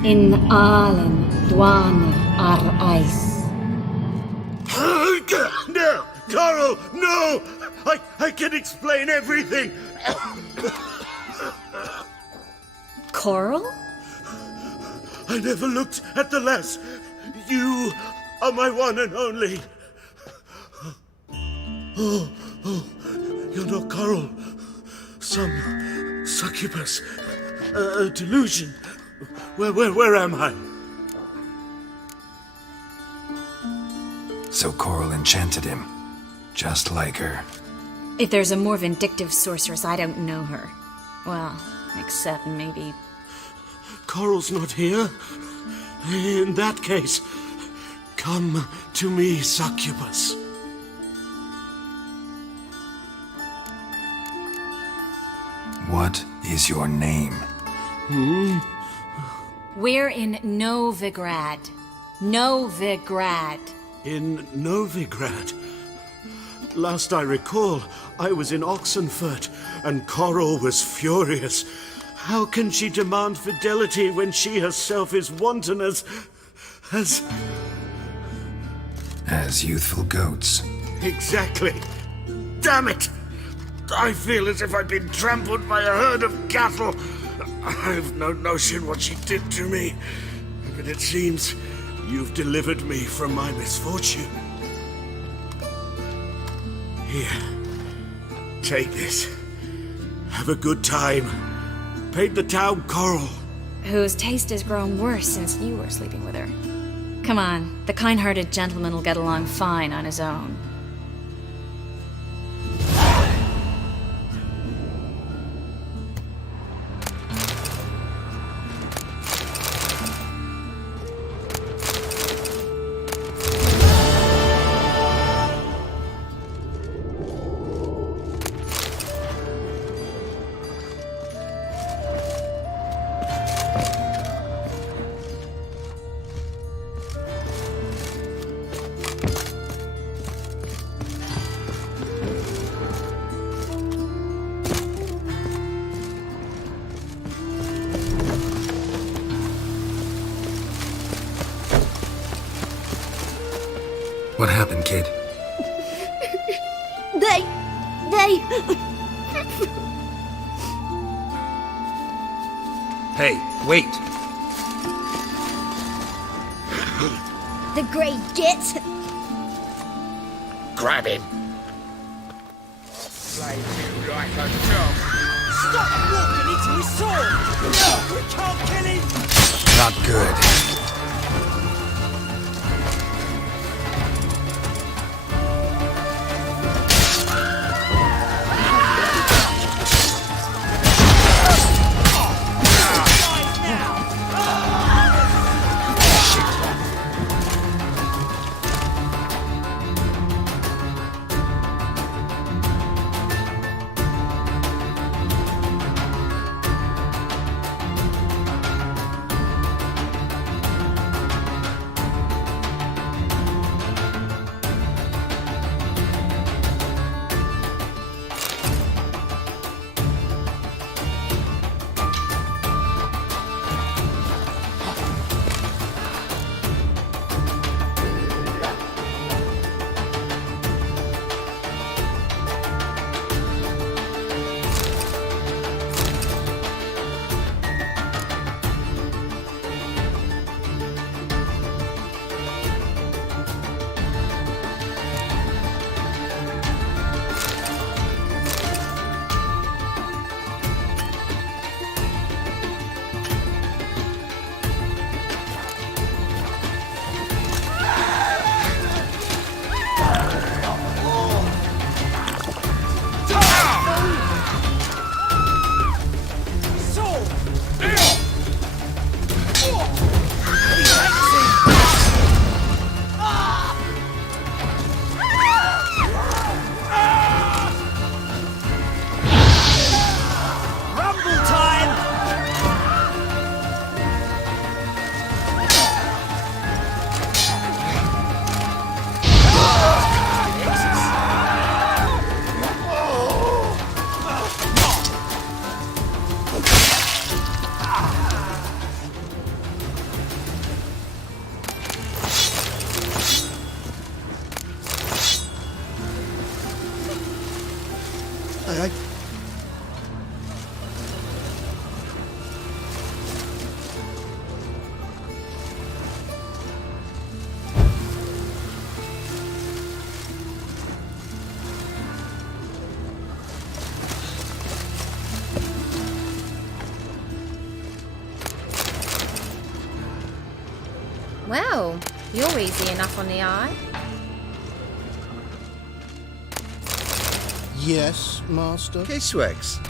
In Allen, Dwana, Ar-Ice. No! Coral, no! I can explain everything! Coral? I never looked at the lass. You are my one and only. Oh, you're not Coral. Some succubus. A delusion. Where am I? So Coral enchanted him. Just like her. If there's a more vindictive sorceress, I don't know her. Well, except maybe... Coral's not here? In that case, come to me, succubus. What is your name? We're in Novigrad. Novigrad. In Novigrad? Last I recall, I was in Oxenfurt, and Coral was furious. How can she demand fidelity when she herself is wanton as youthful goats. Exactly. Damn it! I feel as if I've been trampled by a herd of cattle. I've no notion what she did to me, but it seems you've delivered me from my misfortune. Here, take this. Have a good time. Paint the town Coral. Whose taste has grown worse since you were sleeping with her. Come on, the kind-hearted gentleman will get along fine on his own. What happened, kid? They... Hey, wait! The Grey Git. Grab him. Slave you like a dog. Stop walking into his sword! We can't kill him! Not good. Well, you're easy enough on the eye. Yes, master. Kiswex.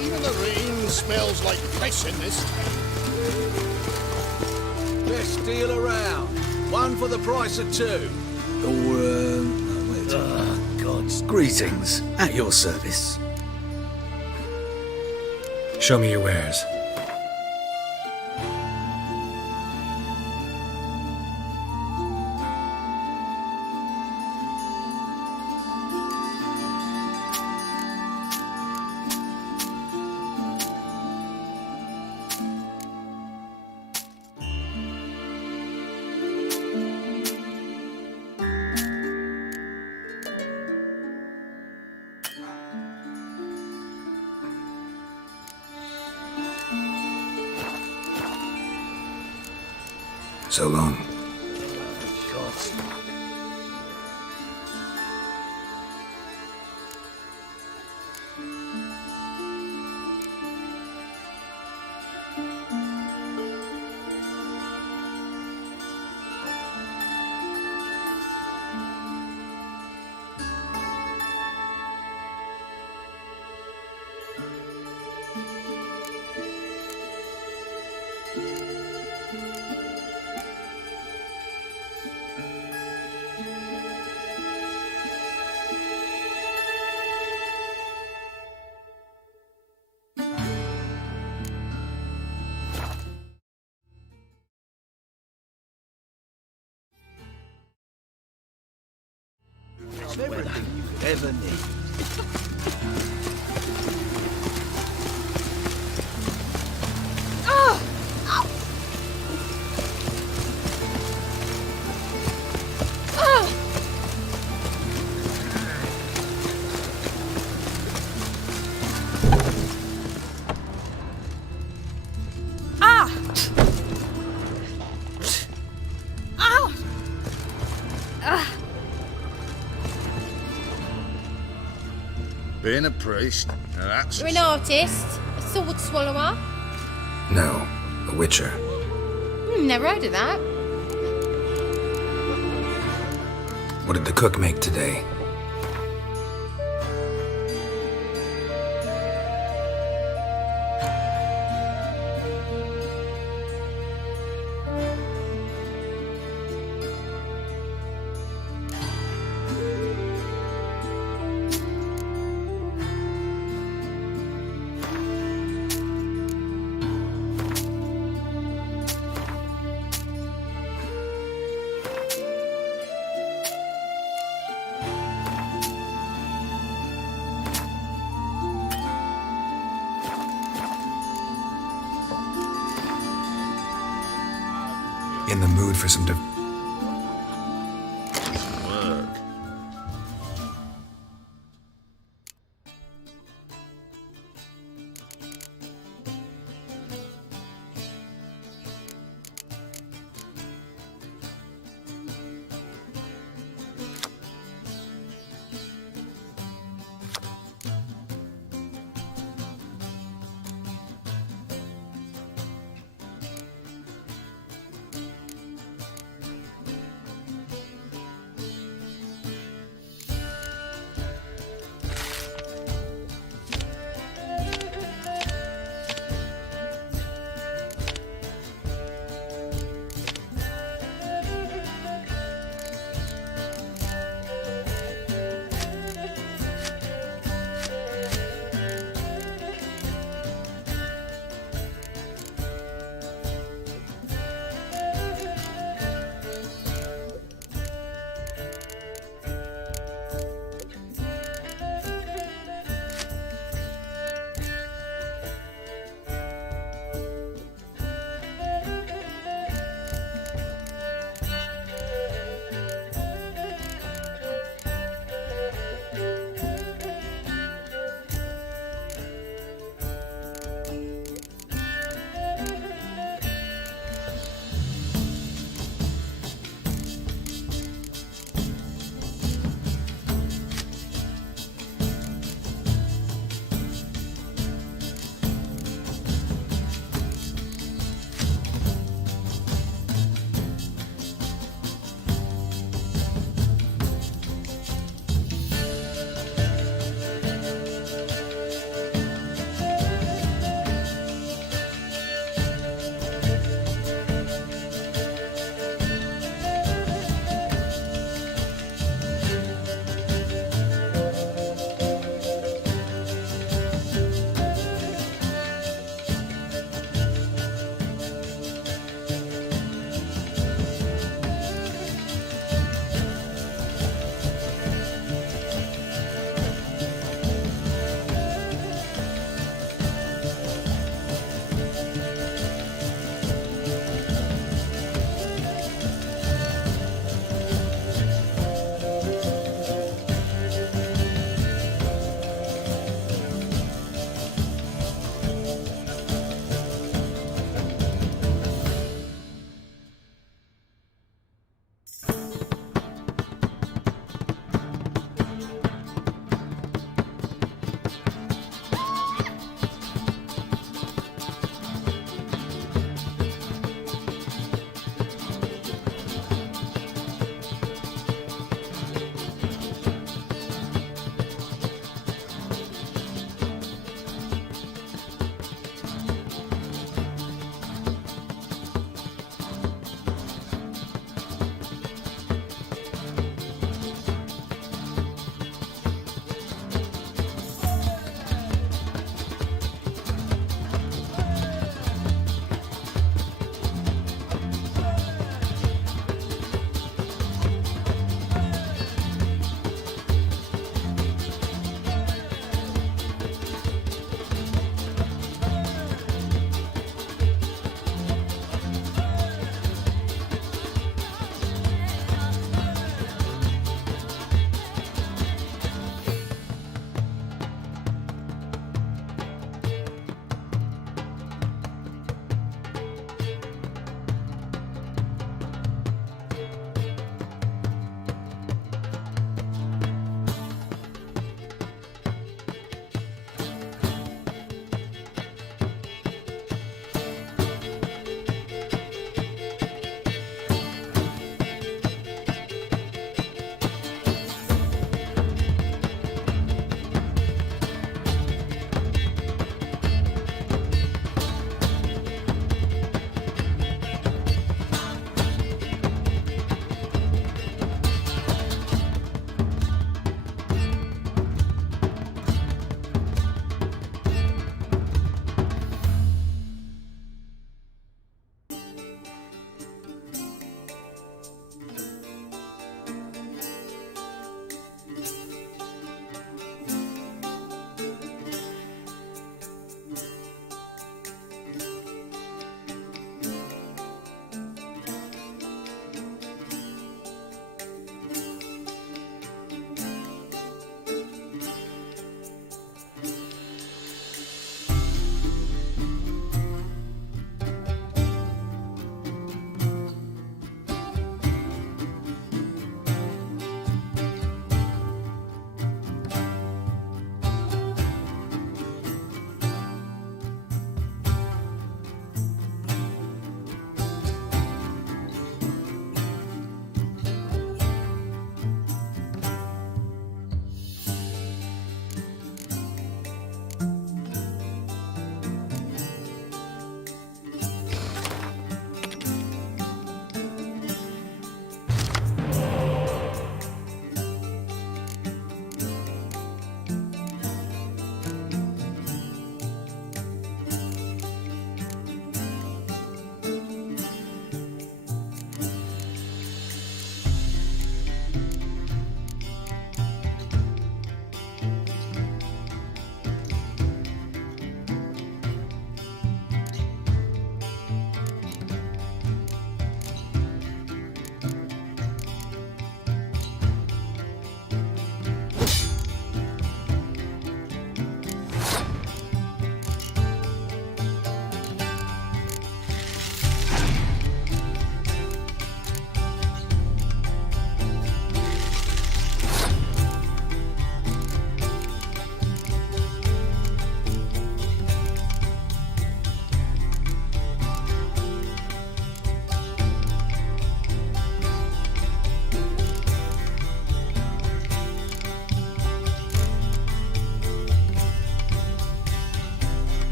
Even the rain smells like piss in this town. Best deal around. One for the price of two. Or, no, wait. Gods. Greetings. At your service. Show me your wares. So long. Everything you could ever need. Being a priest, now that's... You're an artist? A sword swallower? No, a witcher. Never heard of that. What did the cook make today? In the mood for some work.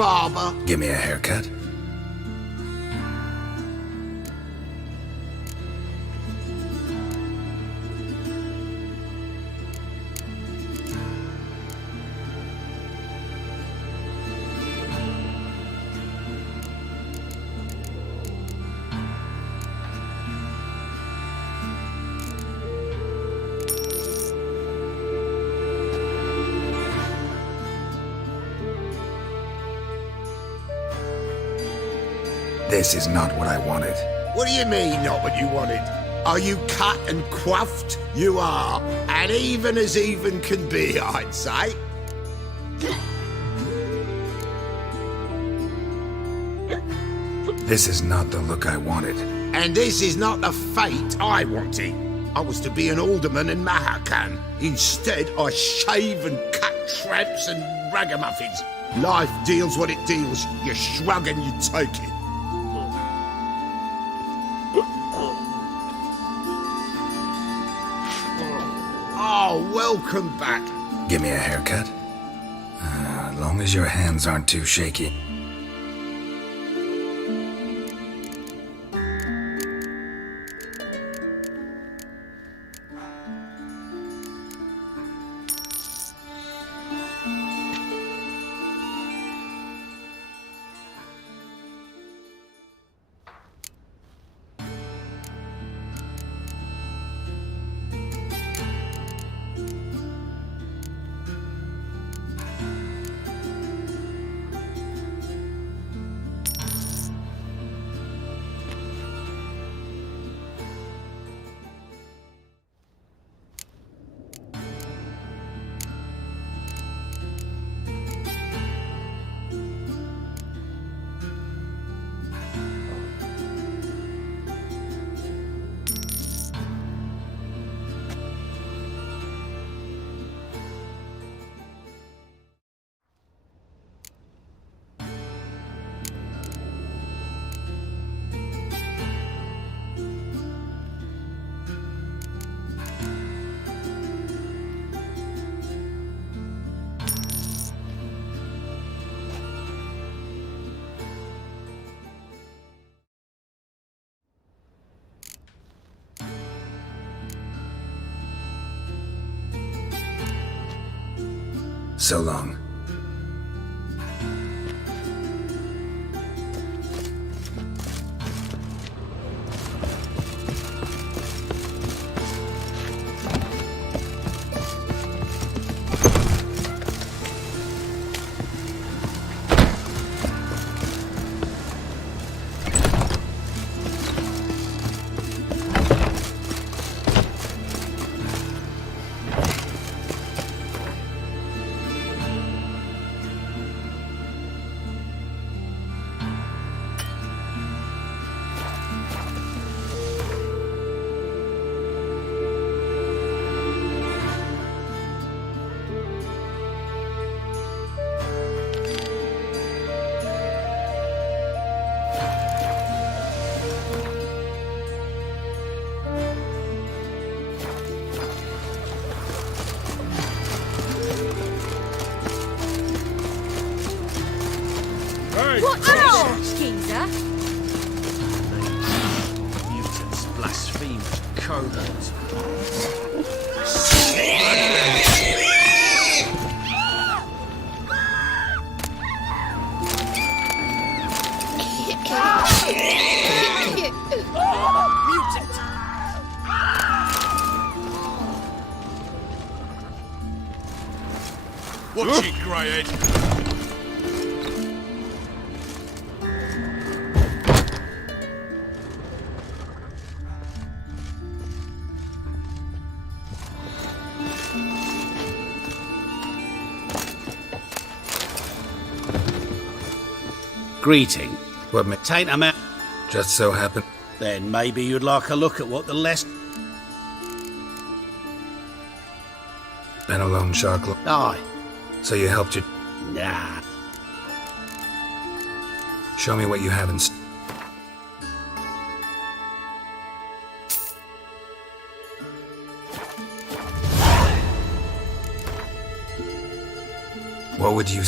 barber? Give me a haircut. This is not what I wanted. What do you mean, not what you wanted? Are you cut and coiffed? You are, and even as even can be, I'd say. This is not the look I wanted. And this is not the fate I wanted. I was to be an alderman in Mahakan. Instead, I shave and cut tramps and ragamuffins. Life deals what it deals. You shrug and you take it. Oh, welcome back. Give me a haircut. As long as your hands aren't too shaky. So long. Watch out, geezer! Mutants, blasphemers, kobolds. Mutant! Watch it, Greyhead. Greeting. What Taint 'em out. just so happened? Then maybe you'd like a look at what the less... Been a lone shark. Aye. So you helped your... Nah. Show me what you have in... What would you...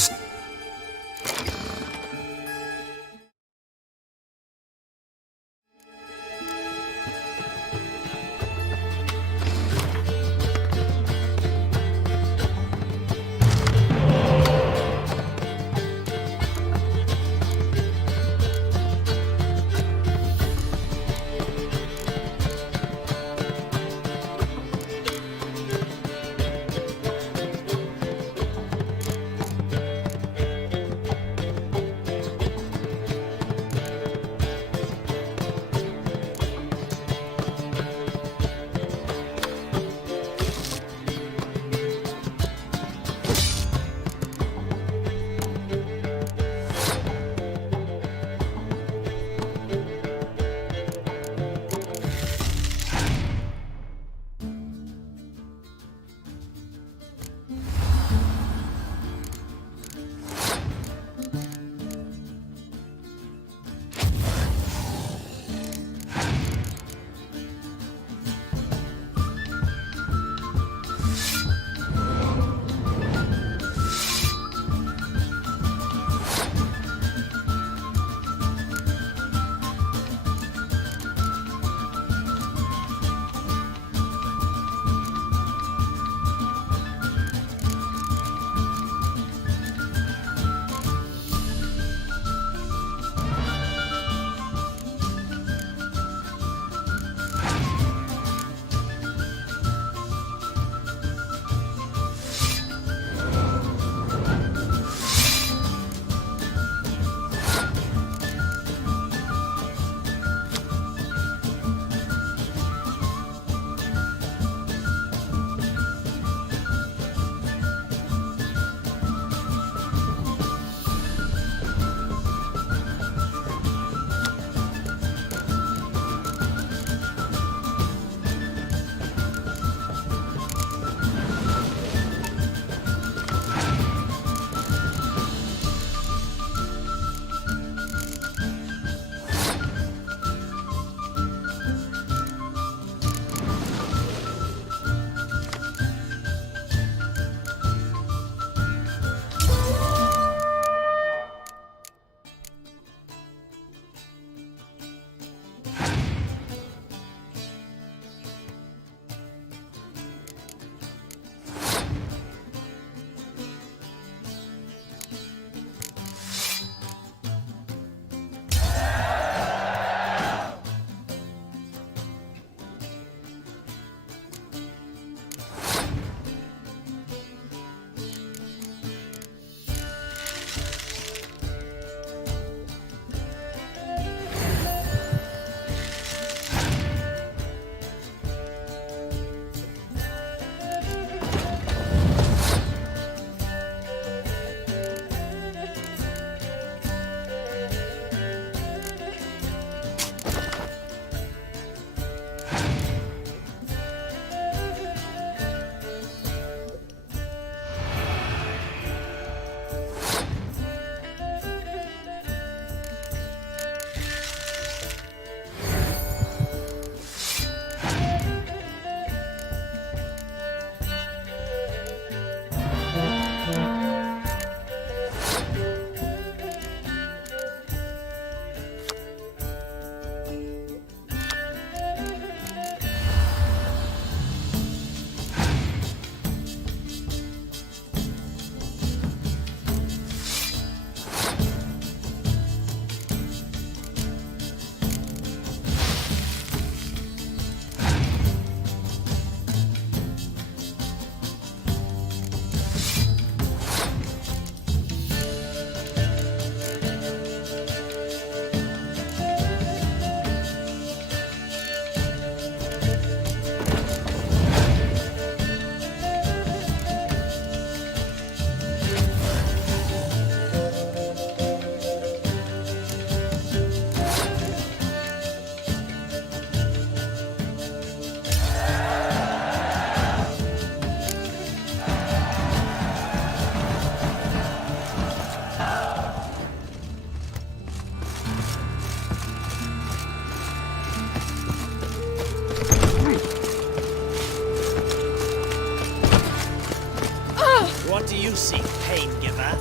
basic pain giver.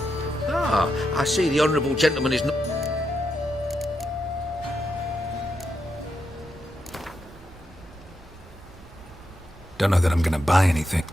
Ah, I see the honourable gentleman is not... Don't know that I'm gonna buy anything.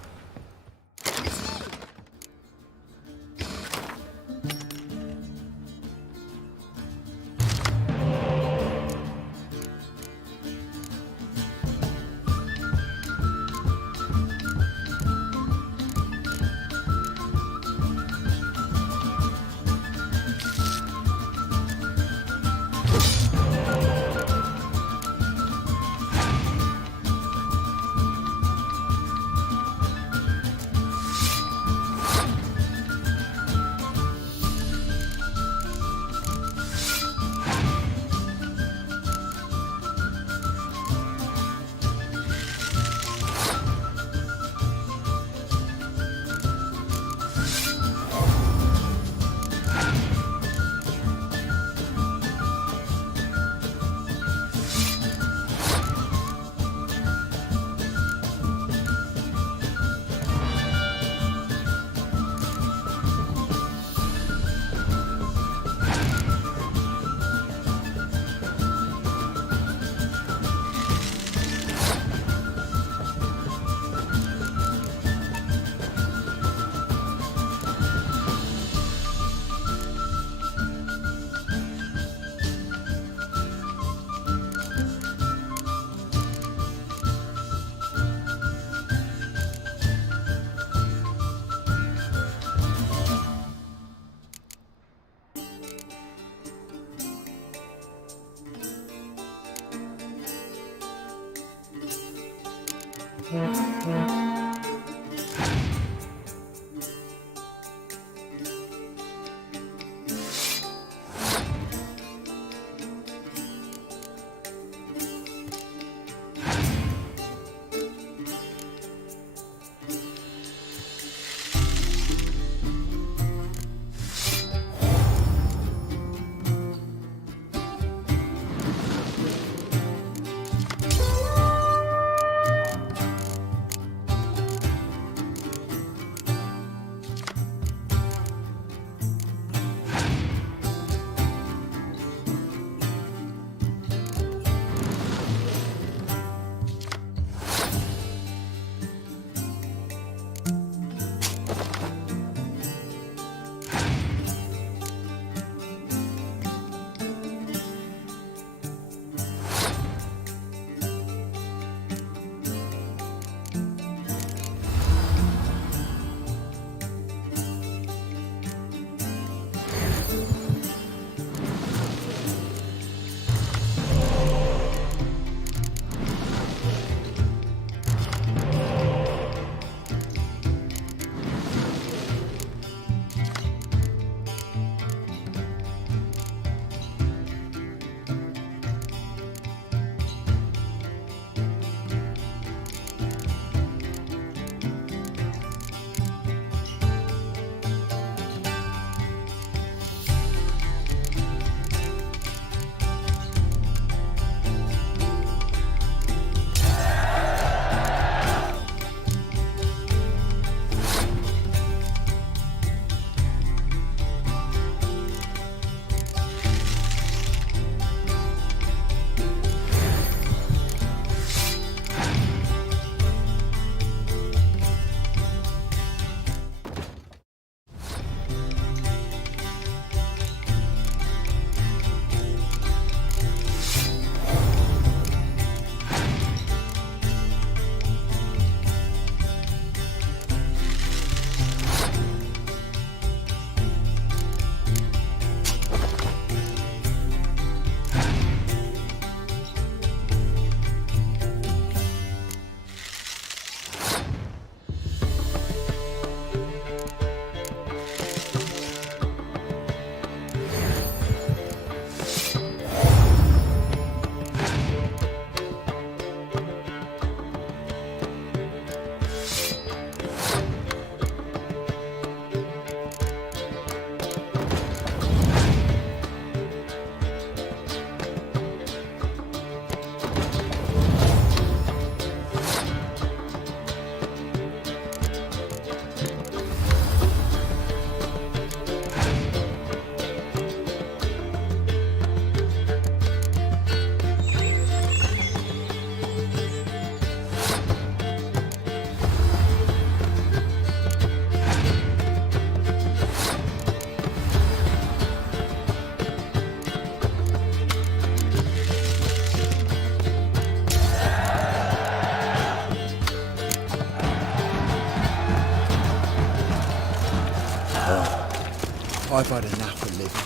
I've had enough of living.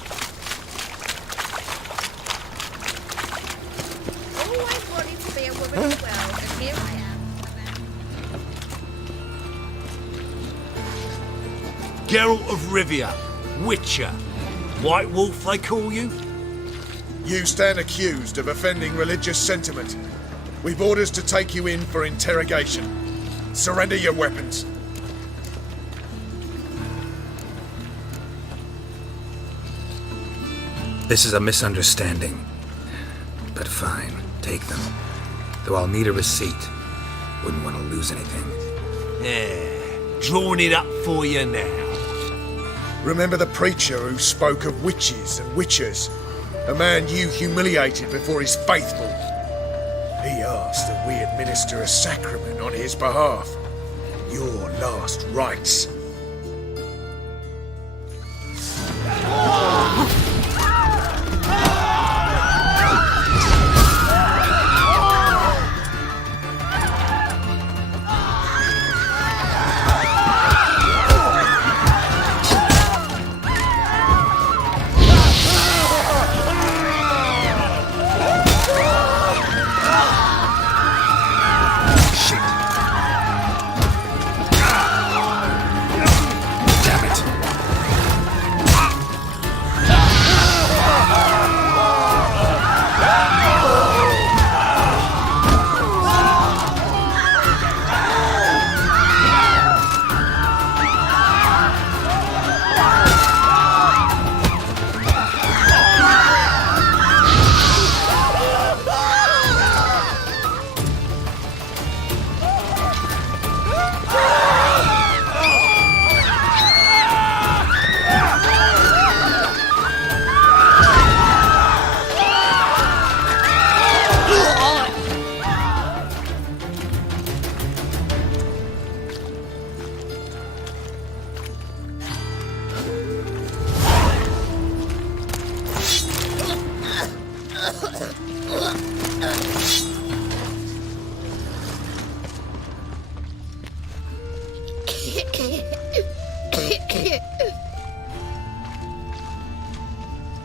Always wanted to be a woman as well, and here I am. Geralt of Rivia, Witcher. White Wolf, they call you? You stand accused of offending religious sentiment. We've orders to take you in for interrogation. Surrender your weapons. This is a misunderstanding. But fine, take them. Though I'll need a receipt. Wouldn't want to lose anything. Yeah, drawing it up for you now. Remember the preacher who spoke of witches and witchers? A man you humiliated before his faithful. He asked that we administer a sacrament on his behalf. Your last rites.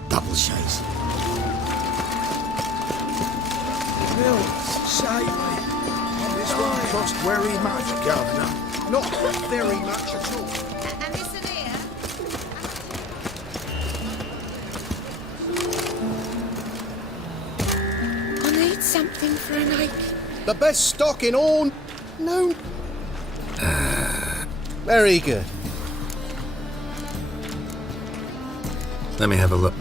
Double chase. Well, say me, this won't cost very much, Governor. Not very much at all. And listen here. I need something for an ache. The best stock in all... No. Very good. Let me have a look.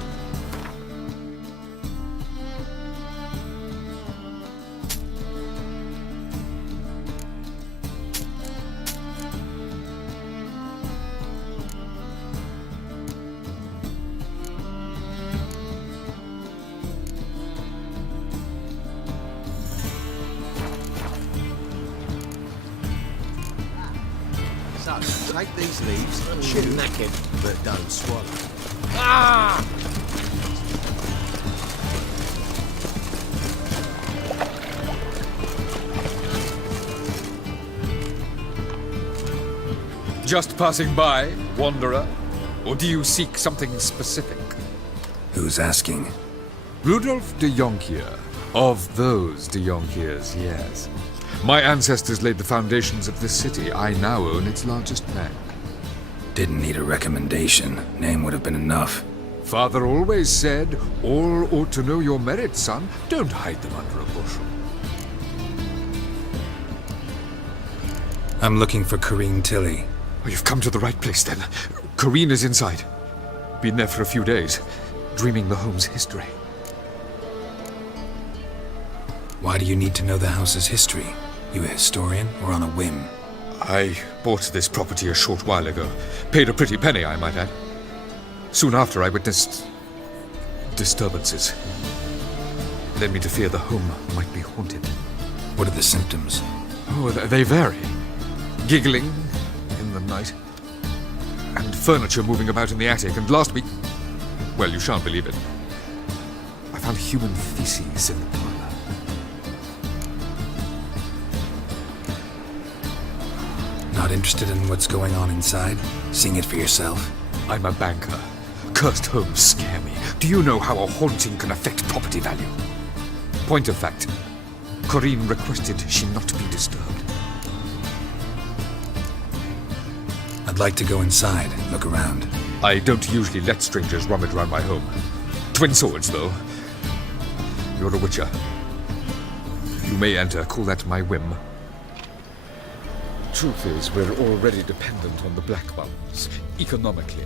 So, take these leaves and chew, Knackered. but don't swallow. Ah! Just passing by, wanderer? Or do you seek something specific? Who's asking? Rudolf de Jonkier. Of those de Jonkiers, yes. My ancestors laid the foundations of this city. I now own its largest bank. Didn't need a recommendation. Name would have been enough. Father always said, all ought to know your merits, son. Don't hide them under a bushel. I'm looking for Corrine Tilly. Oh, you've come to the right place, then. Corrine is inside. Been there for a few days, dreaming the home's history. Why do you need to know the house's history? You a historian or on a whim? I bought this property a short while ago. Paid a pretty penny, I might add. Soon after, I witnessed disturbances. Led me to fear the home might be haunted. What are the symptoms? Oh, they vary. Giggling in the night, and furniture moving about in the attic, and last week... Well, you shan't believe it. I found human feces in the parlor. Not interested in what's going on inside? Seeing it for yourself? I'm a banker. Cursed homes scare me. Do you know how a haunting can affect property value? Point of fact, Corinne requested she not be disturbed. I'd like to go inside and look around. I don't usually let strangers rummage around my home. Twin swords, though. You're a witcher. You may enter, call that my whim. Truth is, we're already dependent on the black ones, economically.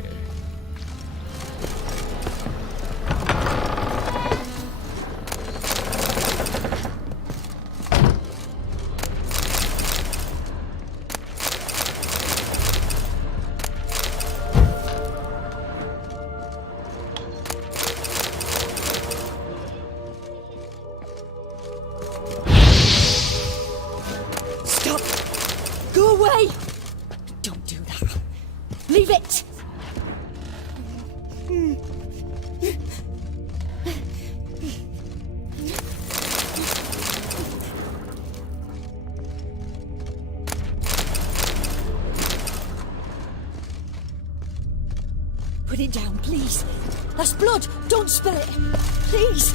Stop! Go away! Don't do that. Leave it! Put it down, please. That's blood! Don't spill it! Please!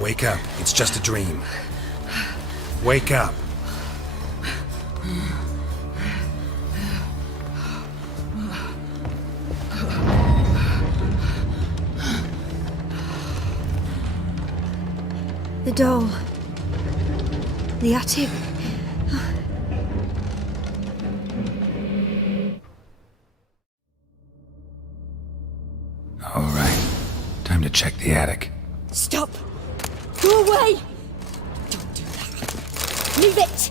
Wake up. It's just a dream. Wake up. The doll. The attic. All right. Time to check the attic. Stop! Go away! Don't do that. Leave it!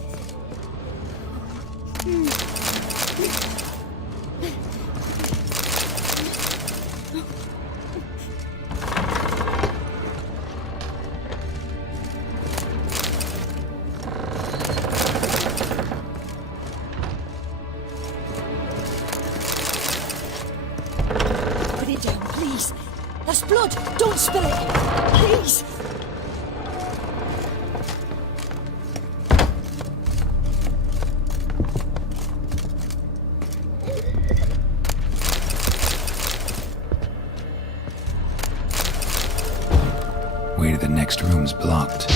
Put it down, please. That's blood! Don't spill it! Please! Way to the next room's blocked.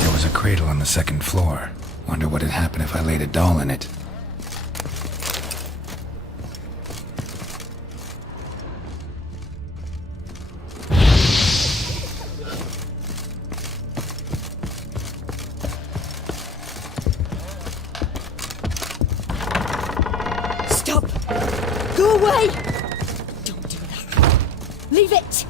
There was a cradle on the second floor. Wonder what'd happen if I laid a doll in it. Stop! Go away! Don't do that. Leave it!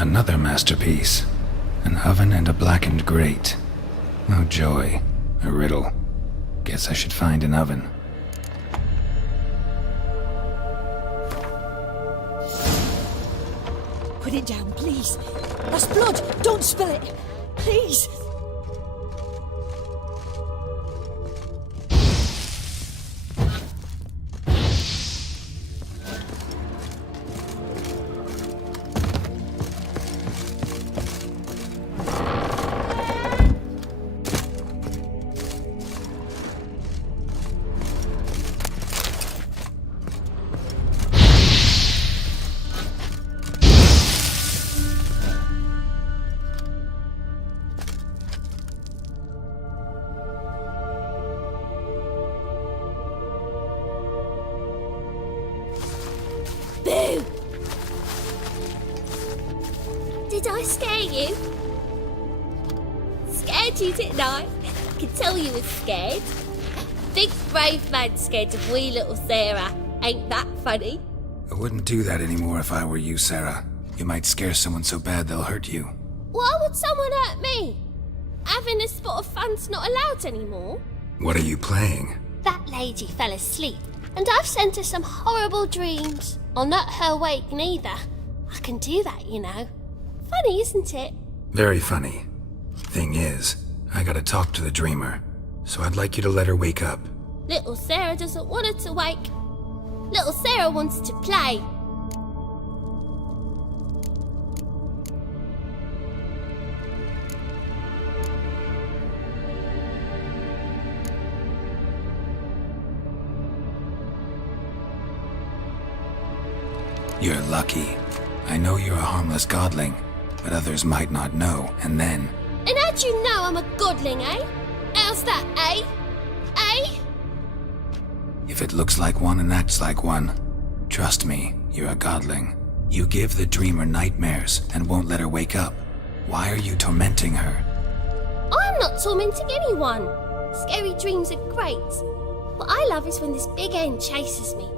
Another masterpiece. An oven and a blackened grate. Oh joy. A riddle. Guess I should find an oven. Put it down, please. That's blood. Don't spill it. Please. Boo! Did I scare you? Scared you, didn't I? I could tell you was scared. Big brave man scared of wee little Sarah. Ain't that funny? I wouldn't do that anymore if I were you, Sarah. You might scare someone so bad they'll hurt you. Why would someone hurt me? Having a spot of fun's not allowed anymore. What are you playing? That lady fell asleep, and I've sent her some horrible dreams. I'll not her wake neither. I can do that, you know. Funny, isn't it? Very funny. Thing is, I gotta talk to the dreamer, so I'd like you to let her wake up. Little Sarah doesn't want her to wake. Little Sarah wants to play. You're lucky. I know you're a harmless godling, but others might not know, and then... And how'd you know I'm a godling, eh? How's that, eh? Eh? If it looks like one and acts like one, trust me, you're a godling. You give the dreamer nightmares and won't let her wake up. Why are you tormenting her? I'm not tormenting anyone. Scary dreams are great. What I love is when this big hen chases me.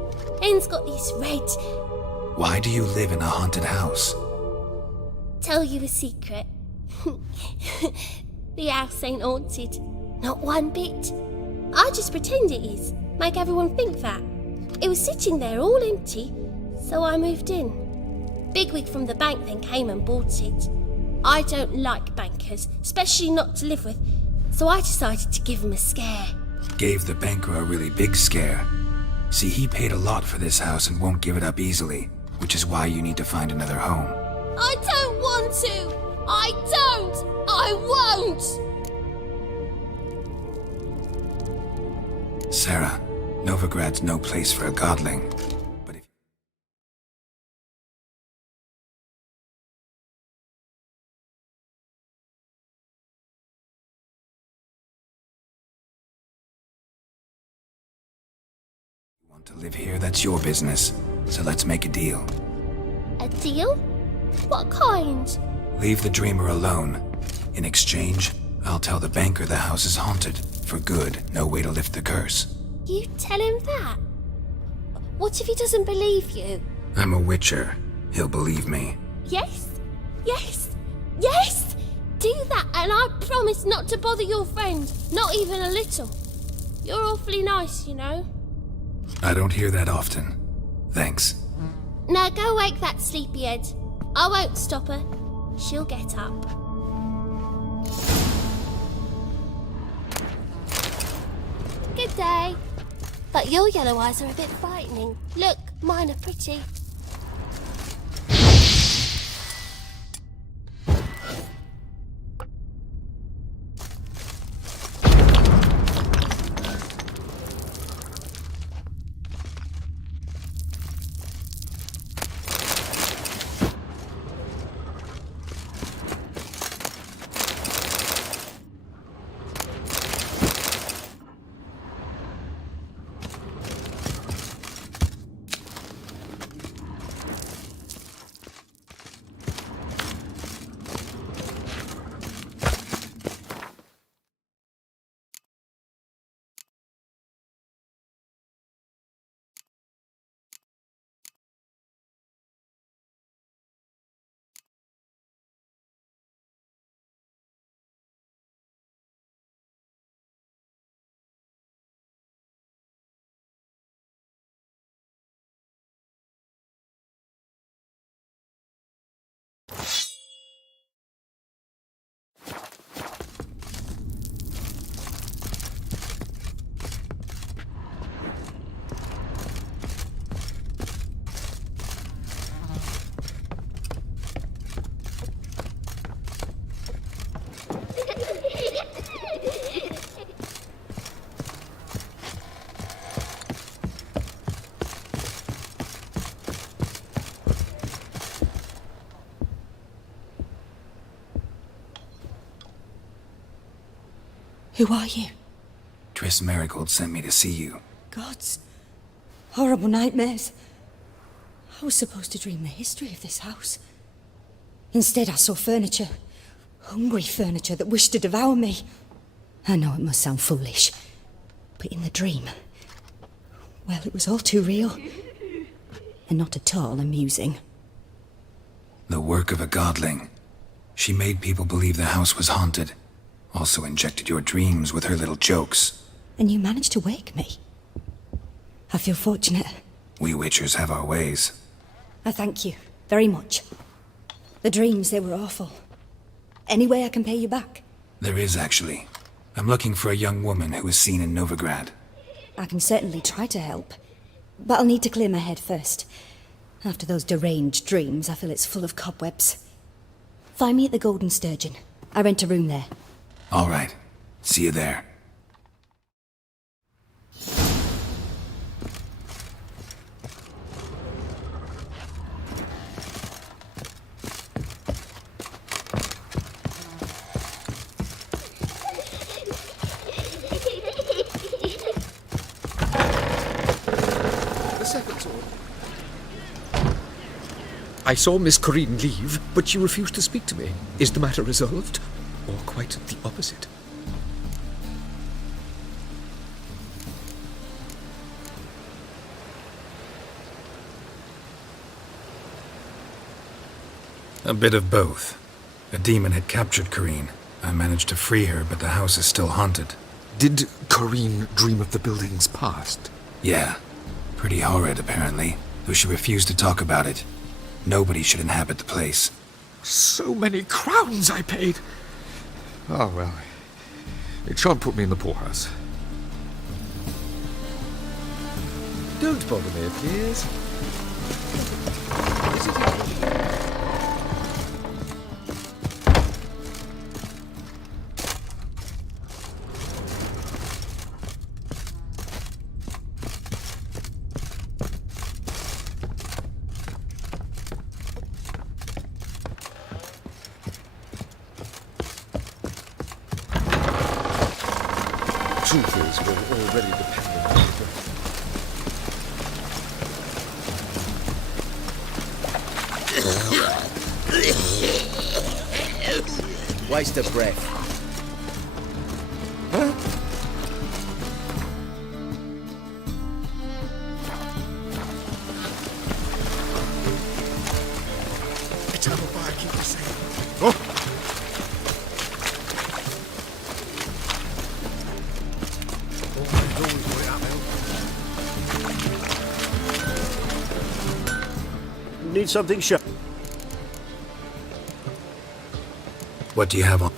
Hen's got these red... Why do you live in a haunted house? Tell you a secret. The house ain't haunted. Not one bit. I just pretend it is. Make everyone think that. It was sitting there all empty, so I moved in. Bigwig from the bank then came and bought it. I don't like bankers, especially not to live with, so I decided to give him a scare. Gave the banker a really big scare. See, he paid a lot for this house and won't give it up easily, which is why you need to find another home. I don't want to! I don't! I won't! Sarah, Novigrad's no place for a godling. But if you want to live here, that's your business. So let's make a deal. A deal? What kind? Leave the dreamer alone. In exchange, I'll tell the banker the house is haunted. For good, no way to lift the curse. You tell him that? What if he doesn't believe you? I'm a witcher. He'll believe me. Yes? Yes? Yes! Do that and I promise not to bother your friend. Not even a little. You're awfully nice, you know. I don't hear that often. Thanks. Now go wake that sleepyhead. I won't stop her. She'll get up. Good day. But your yellow eyes are a bit frightening. Look, mine are pretty. Who are you? Tris Marigold sent me to see you. Gods. Horrible nightmares. I was supposed to dream the history of this house. Instead, I saw furniture. Hungry furniture that wished to devour me. I know it must sound foolish, but in the dream, well, it was all too real. And not at all amusing. The work of a godling. She made people believe the house was haunted. Also injected your dreams with her little jokes. And you managed to wake me. I feel fortunate. We Witchers have our ways. I thank you very much. The dreams, they were awful. Any way I can pay you back? There is, actually. I'm looking for a young woman who was seen in Novigrad. I can certainly try to help. But I'll need to clear my head first. After those deranged dreams, I feel it's full of cobwebs. Find me at the Golden Sturgeon. I rent a room there. All right. See you there. I saw Miss Corinne leave, but she refused to speak to me. Is the matter resolved? Or quite the opposite? A bit of both. A demon had captured Corinne. I managed to free her, but the house is still haunted. Did Corinne dream of the building's past? Yeah. Pretty horrid, apparently, though she refused to talk about it. Nobody should inhabit the place. So many crowns I paid! Oh, well. It shan't put me in the poorhouse. Don't bother me, please. Truth is, we're already dependent on each other. Waste of breath. Huh? It's over by, keep the same. Oh! Need something sharp. What do you have on?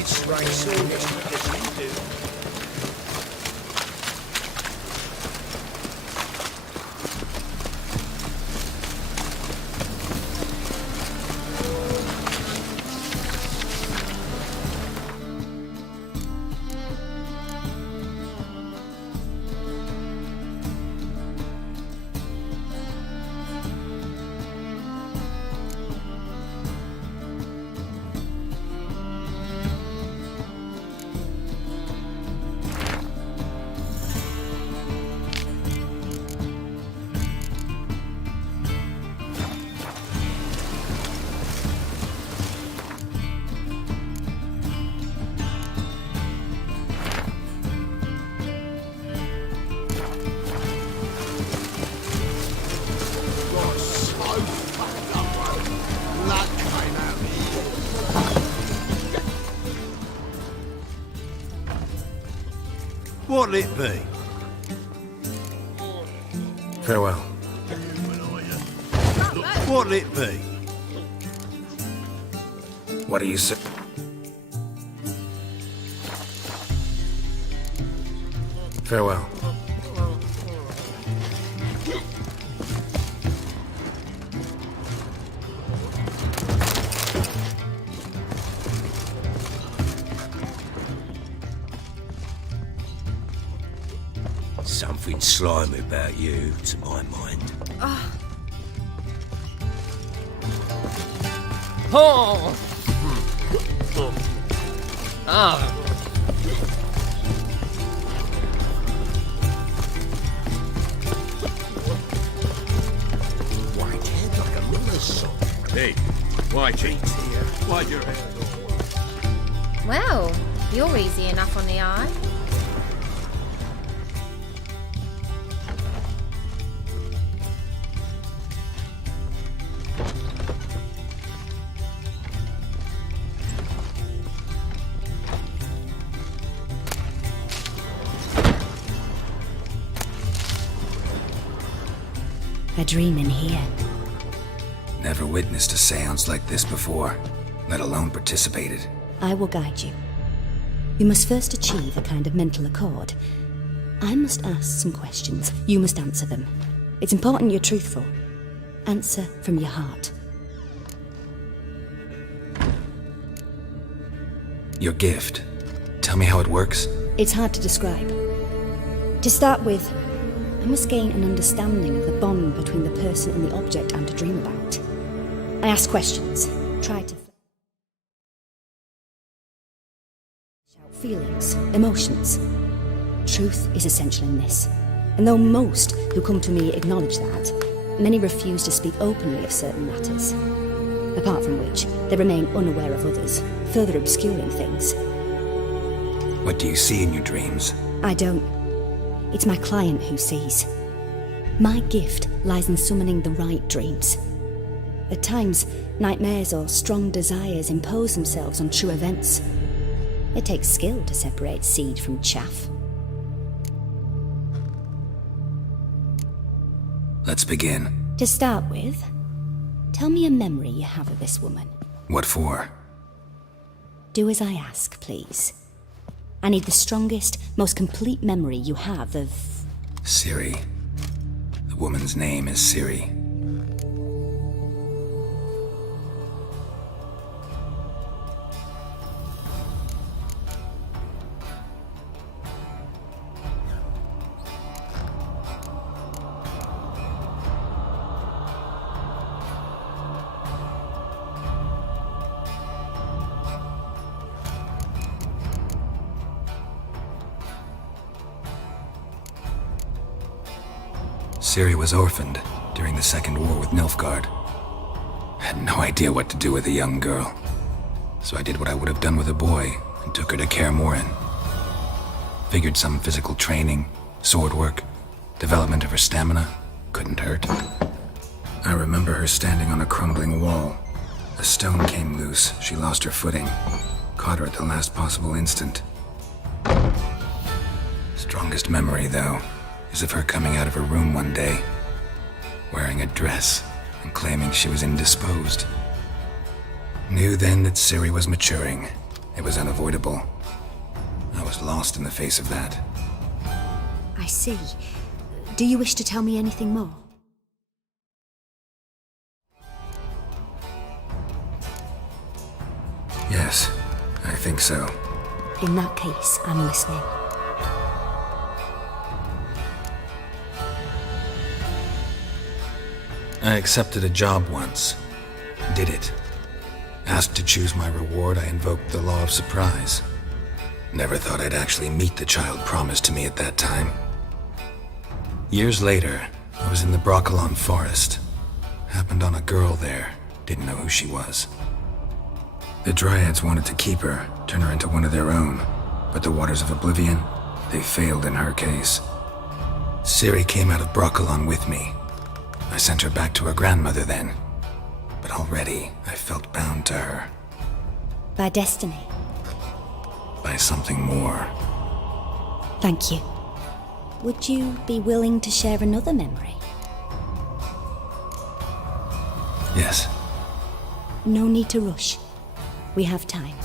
It's right, so yes, you do. What'll it be? Farewell. What'll it be? What do you say? Farewell. something slimy about you, to my mind. Oh! Ah! White head like a miller's son. Hey, Whitey, why your hair all white? Well, you're easy enough on the eye. A dream in here. Never witnessed a seance like this before, let alone participated. I will guide you. You must first achieve a kind of mental accord. I must ask some questions. You must answer them. It's important you're truthful. Answer from your heart. Your gift. Tell me how it works. It's hard to describe. To start with, I must gain an understanding of the bond between the person and the object I'm to dream about. I ask questions, try to shout feelings, emotions. Truth is essential in this. And though most who come to me acknowledge that, many refuse to speak openly of certain matters. Apart from which, they remain unaware of others, further obscuring things. What do you see in your dreams? I don't. It's my client who sees. My gift lies in summoning the right dreams. At times, nightmares or strong desires impose themselves on true events. It takes skill to separate seed from chaff. Let's begin. To start with, tell me a memory you have of this woman. What for? Do as I ask, please. I need the strongest, most complete memory you have of... Ciri. The woman's name is Ciri. Ciri was orphaned during the Second War with Nilfgaard. I had no idea what to do with a young girl, so I did what I would have done with a boy and took her to Kaer Morhen. Figured some physical training, sword work, development of her stamina couldn't hurt. I remember her standing on a crumbling wall. A stone came loose, she lost her footing, caught her at the last possible instant. Strongest memory, though, is of her coming out of her room one day, wearing a dress and claiming she was indisposed. Knew then that Ciri was maturing. It was unavoidable. I was lost in the face of that. I see. Do you wish to tell me anything more? Yes, I think so. In that case, I'm listening. I accepted a job once. Did it. Asked to choose my reward, I invoked the law of surprise. Never thought I'd actually meet the child promised to me at that time. Years later, I was in the Broccolon forest. Happened on a girl there. Didn't know who she was. The Dryads wanted to keep her, turn her into one of their own. But the Waters of Oblivion, they failed in her case. Ciri came out of Broccolon with me. I sent her back to her grandmother then. But already, I felt bound to her. By destiny. By something more. Thank you. Would you be willing to share another memory? Yes. No need to rush. We have time.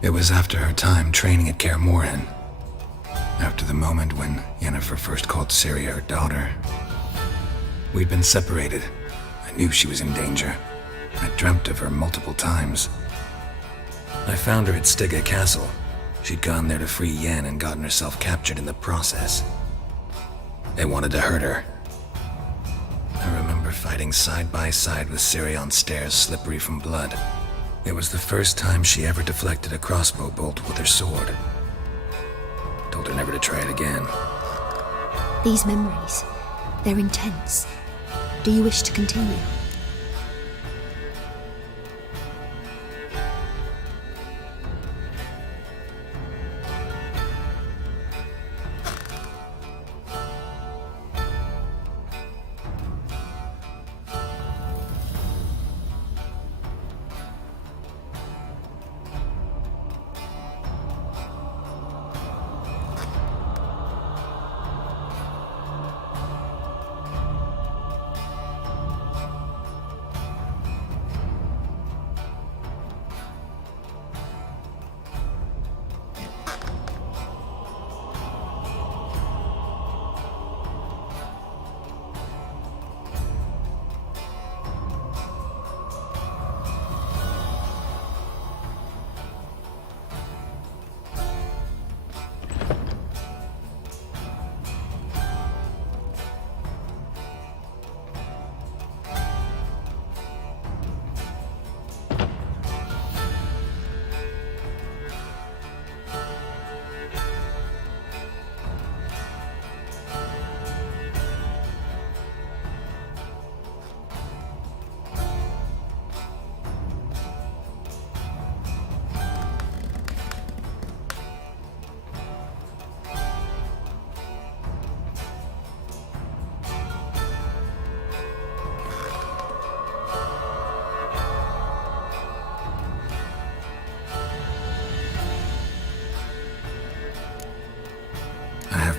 It was after her time training at Kaer Morhen. After the moment when Yennefer first called Ciri her daughter. We'd been separated. I knew she was in danger. I dreamt of her multiple times. I found her at Stygga Castle. She'd gone there to free Yen and gotten herself captured in the process. They wanted to hurt her. I remember fighting side by side with Ciri on stairs slippery from blood. It was the first time she ever deflected a crossbow bolt with her sword. Told her never to try it again. These memories, they're intense. Do you wish to continue?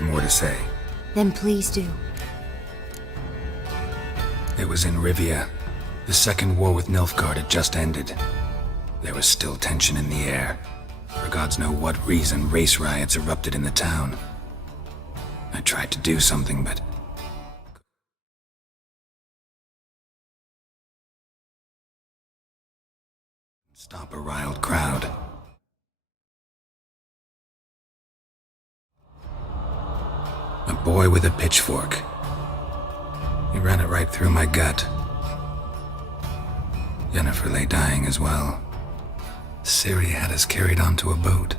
More to say. Then please do. It was in Rivia. The second war with Nilfgaard had just ended. There was still tension in the air. For gods know what reason, race riots erupted in the town. I tried to do something, but... stop a riled crowd. A boy with a pitchfork. He ran it right through my gut. Yennefer lay dying as well. Ciri had us carried onto a boat.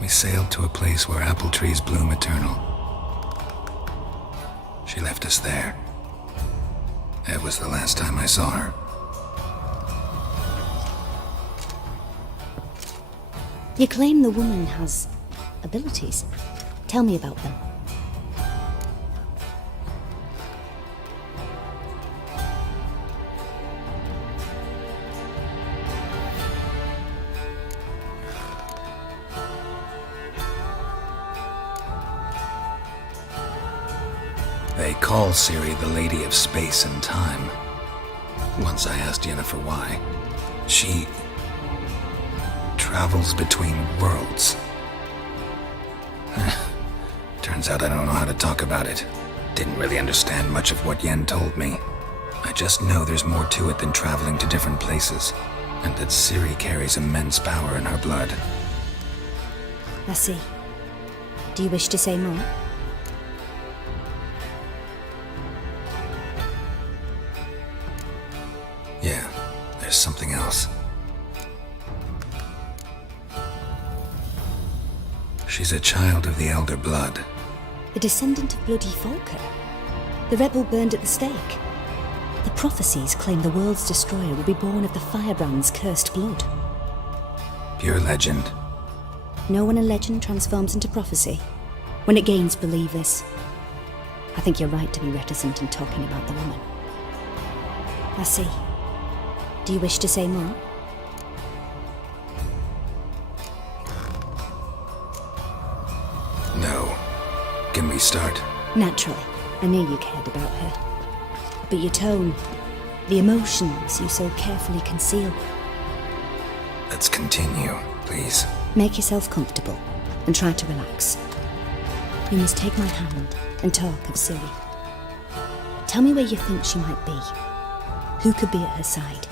We sailed to a place where apple trees bloom eternal. She left us there. It was the last time I saw her. You claim the woman has abilities. Tell me about them. They call Ciri the Lady of Space and Time. Once I asked Yennefer why. She travels between worlds. Turns out I don't know how to talk about it. Didn't really understand much of what Yen told me. I just know there's more to it than traveling to different places, and that Ciri carries immense power in her blood. I see. Do you wish to say more? Yeah, there's something else. She's a child of the Elder Blood. The descendant of bloody Falker. The rebel burned at the stake. The prophecies claim the world's destroyer will be born of the Firebrand's cursed blood. Pure legend. Know when a legend transforms into prophecy? When it gains believers. I think you're right to be reticent in talking about the woman. I see. Do you wish to say more? No. Can we start? Naturally. I knew you cared about her. But your tone, the emotions you so carefully conceal. Let's continue, please. Make yourself comfortable and try to relax. You must take my hand and talk of Ciri. Tell me where you think she might be. Who could be at her side?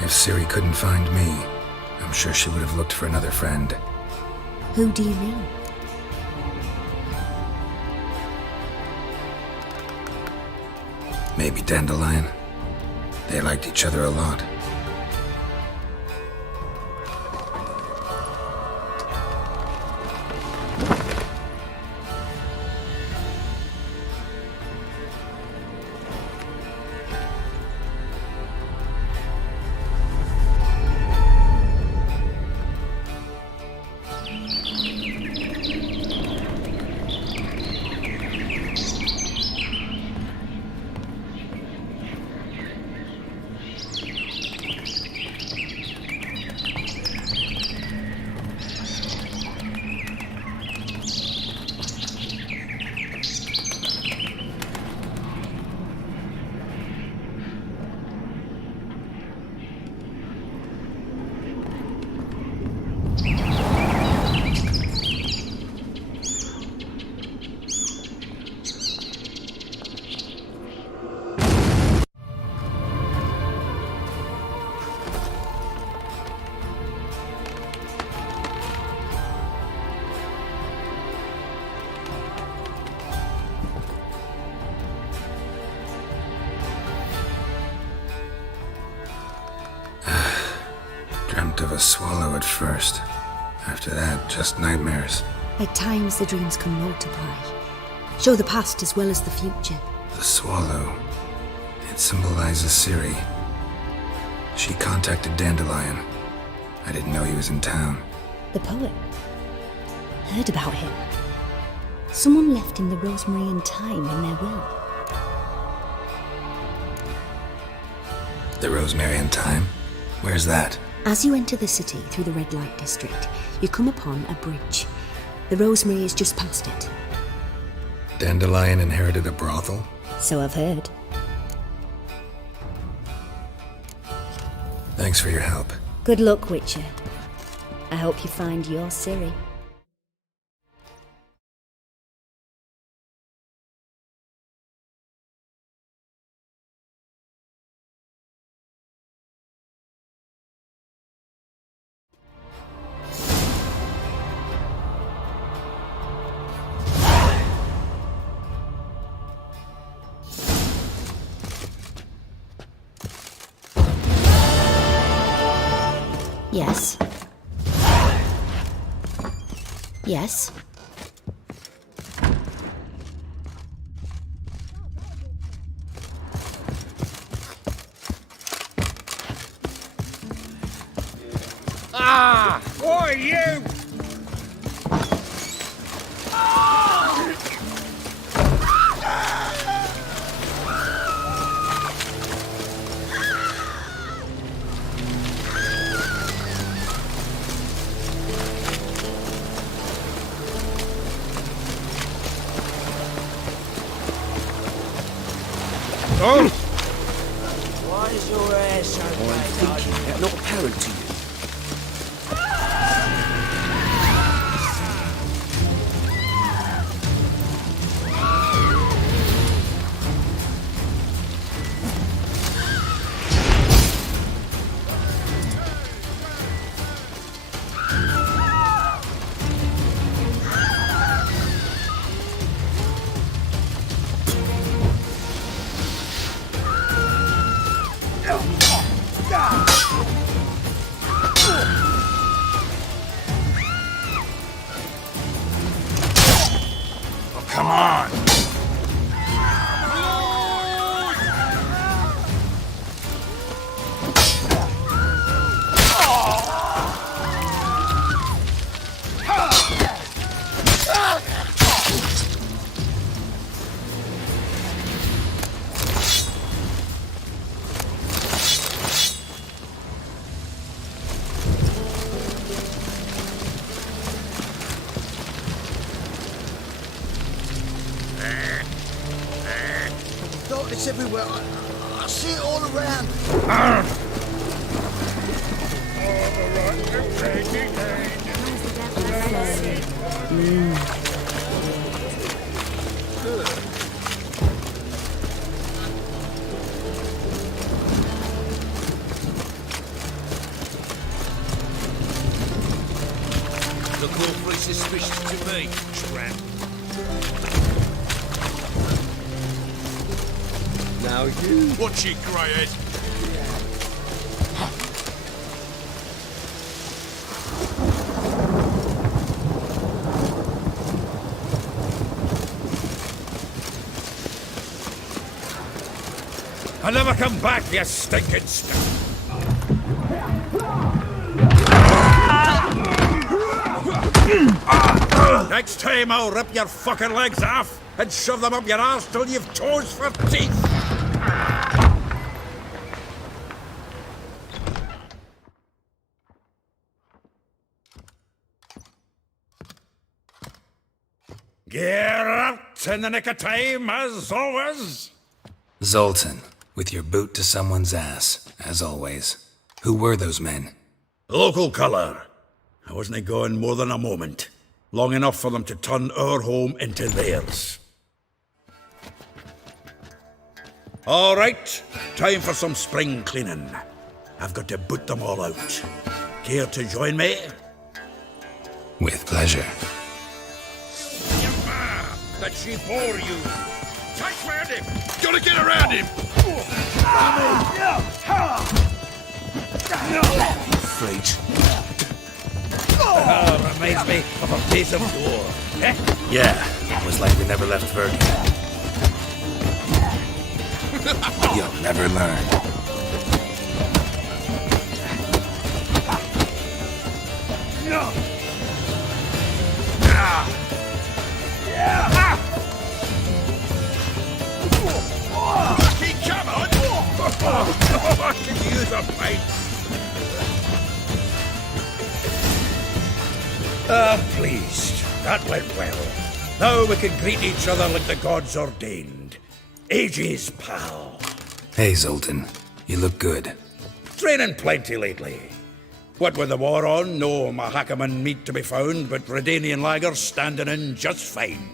If Ciri couldn't find me, I'm sure she would have looked for another friend. Who do you mean? Maybe Dandelion. They liked each other a lot. Dreamt of a swallow at first. After that, just nightmares. At times, the dreams can multiply. Show the past as well as the future. The swallow. It symbolizes Ciri. She contacted Dandelion. I didn't know he was in town. The poet. Heard about him. Someone left him the rosemary and thyme in their will. The rosemary and thyme? Where's that? As you enter the city through the red light district, you come upon a bridge. The rosemary is just past it. Dandelion inherited a brothel? So I've heard. Thanks for your help. Good luck, Witcher. I hope you find your Ciri. Yes. Yes. Ah! Oi, you! Oh! Why is your hair so I'm thinking that not apparent to you. Come on! Darkness everywhere. I see it all around. wish to be, tramp. Now you... Watch it, greyhead. I'll never come back, you stinking stuff. Next time I'll rip your fucking legs off and shove them up your arse till you've toes for teeth. Get out in the nick of time, as always. Zoltan, with your boot to someone's ass, as always. Who were those men? Local colour. I wasn't gone more than a moment. Long enough for them to turn our home into theirs. All right, time for some spring cleaning. I've got to boot them all out. Care to join me? With pleasure. That she bore you. Tight around him. Gotta get around him. Freak. Reminds me of a piece of war. Eh? Yeah, it was like we never left Vergen. You'll never learn. Keep coming! I can use a fight. Pleased. That went well. Now we can greet each other like the gods ordained. Ages, pal. Hey, Zoltan. You look good. Training plenty lately. What with the war on, no Mahakaman meat to be found, but Redanian lagers standing in just fine.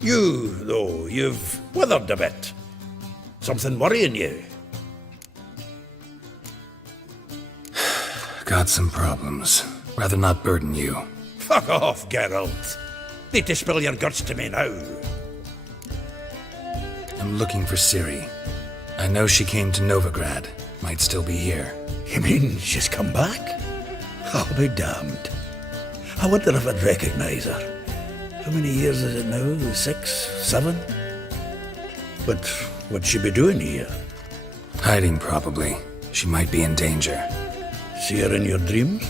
You, though, you've withered a bit. Something worrying you? Got some problems. Rather not burden you. Fuck off, Geralt. Need to spill your guts to me now. I'm looking for Ciri. I know she came to Novigrad. Might still be here. You mean she's come back? I'll be damned. I wonder if I'd recognize her. How many years is it now? 6, 7? But what'd she be doing here? Hiding, probably. She might be in danger. See her in your dreams?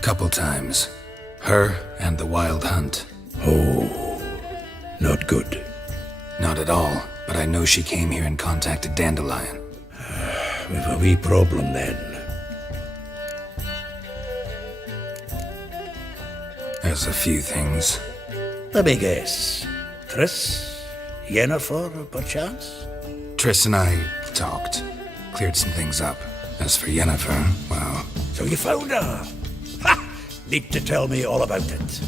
Couple times. Her and the Wild Hunt. Oh, not good. Not at all, but I know she came here and contacted Dandelion. We've a wee problem then. There's a few things. Let me guess. Triss? Yennefer, perchance? Triss and I talked. Cleared some things up. As for Yennefer, well... So you found her? Ha! Need to tell me all about it.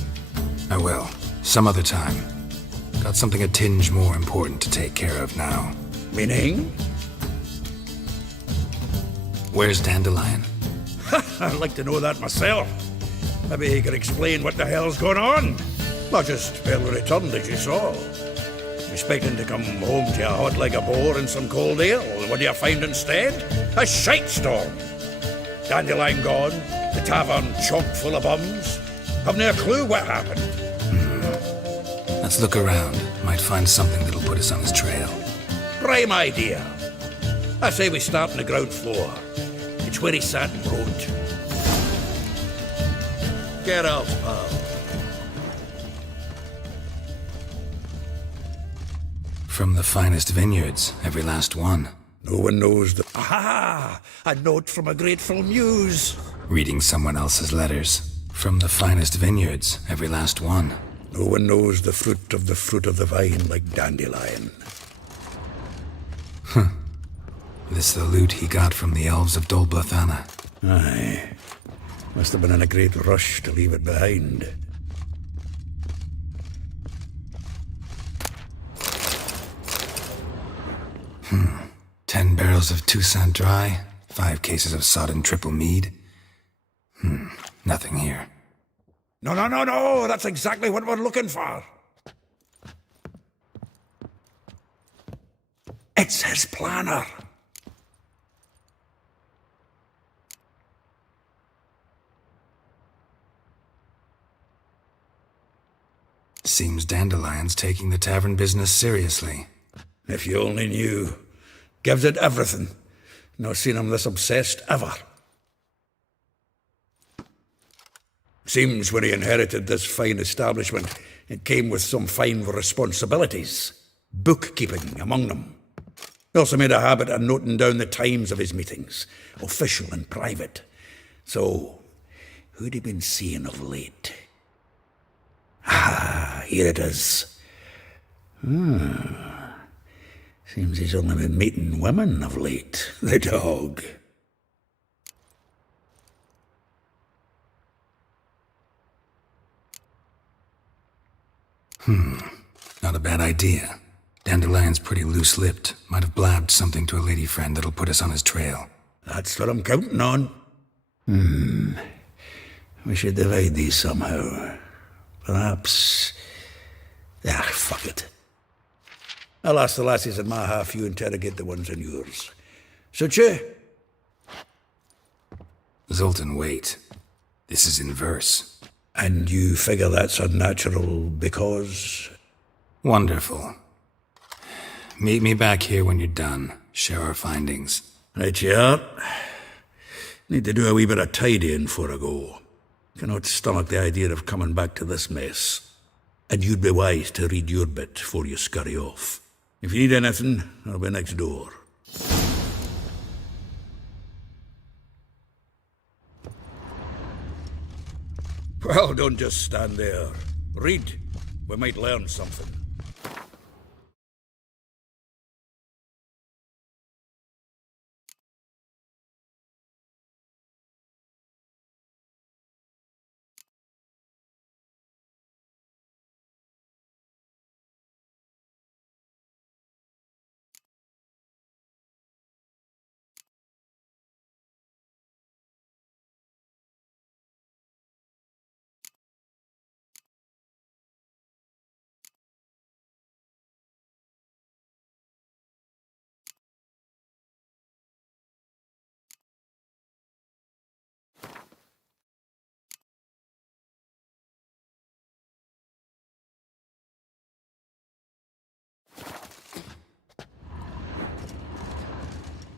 I will. Some other time. Got something a tinge more important to take care of now. Meaning? Where's Dandelion? I'd like to know that myself. Maybe he could explain what the hell's going on. Not just barely returned, as you saw. Expecting to come home to a hot like a boar and some cold ale. What do you find instead? A shitestorm. Dandelion gone, the tavern chock full of bums. Haven't a clue what happened. Let's look around. Might find something that'll put us on his trail. Prime idea. I say we start on the ground floor. It's where he sat and wrote. Get out, pal. From the finest vineyards, every last one. No one knows the... Aha! A note from a grateful muse. Reading someone else's letters. From the finest vineyards, every last one. No one knows the fruit of the vine like Dandelion. Huh. This the loot he got from the elves of Dol Blathanna. Aye. Must have been in a great rush to leave it behind. 10 barrels of Toussaint Dry, 5 cases of sodden triple mead. Nothing here. No, that's exactly what we're looking for. It's his planner. Seems Dandelion's taking the tavern business seriously. If you only knew. Gives it everything. Not seen him this obsessed ever. Seems when he inherited this fine establishment, it came with some fine responsibilities. Bookkeeping among them. He also made a habit of noting down the times of his meetings, official and private. So, who'd he been seeing of late? Ah, here it is. Seems he's only been meeting women of late. The dog. Not a bad idea. Dandelion's pretty loose-lipped. Might have blabbed something to a lady friend that'll put us on his trail. That's what I'm counting on. We should divide these somehow. Perhaps... fuck it. I'll ask the lassies in my half, you interrogate the ones in yours. Suit you? Zoltan, wait. This is in verse. And you figure that's unnatural because... Wonderful. Meet me back here when you're done. Share our findings. Right you are. Need to do a wee bit of tidying before I go. Cannot stomach the idea of coming back to this mess. And you'd be wise to read your bit before you scurry off. If you need anything, I'll be next door. Well, don't just stand there. Read. We might learn something.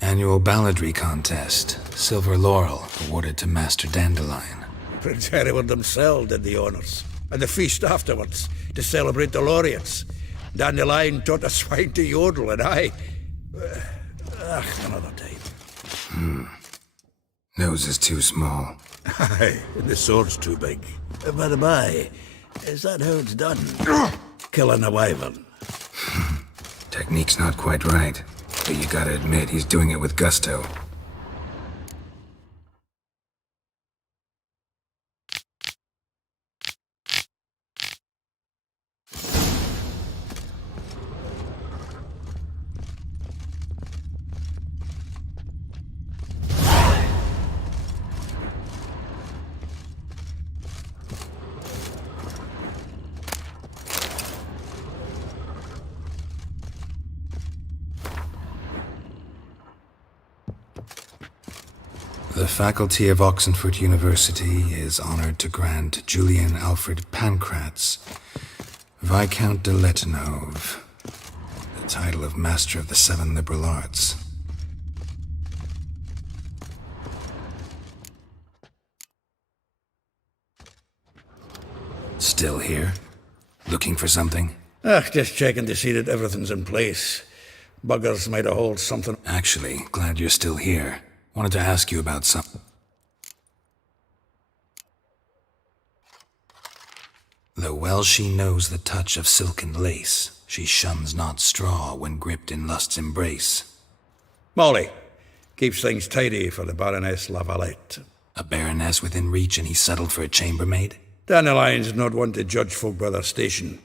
Annual balladry contest. Silver laurel awarded to Master Dandelion. Prince Hereward himself did the honours. And the feast afterwards, to celebrate the laureates. Dandelion taught a swine to yodel, and I... another time. Nose is too small. Aye, and the sword's too big. By the by, is that how it's done? Killing a wyvern. Technique's not quite right, but you gotta admit he's doing it with gusto. The faculty of Oxenford University is honored to grant Julian Alfred Pancratz, Viscount de Letenhove, the title of Master of the Seven Liberal Arts. Still here? Looking for something? Just checking to see that everything's in place. Buggers might have hauled something. Actually, glad you're still here. Wanted to ask you about something. Though well she knows the touch of silken lace, she shuns not straw when gripped in lust's embrace. Molly keeps things tidy for the Baroness Lavalette. A baroness within reach, and he settled for a chambermaid? Dandelion's not one to judge folk by their station.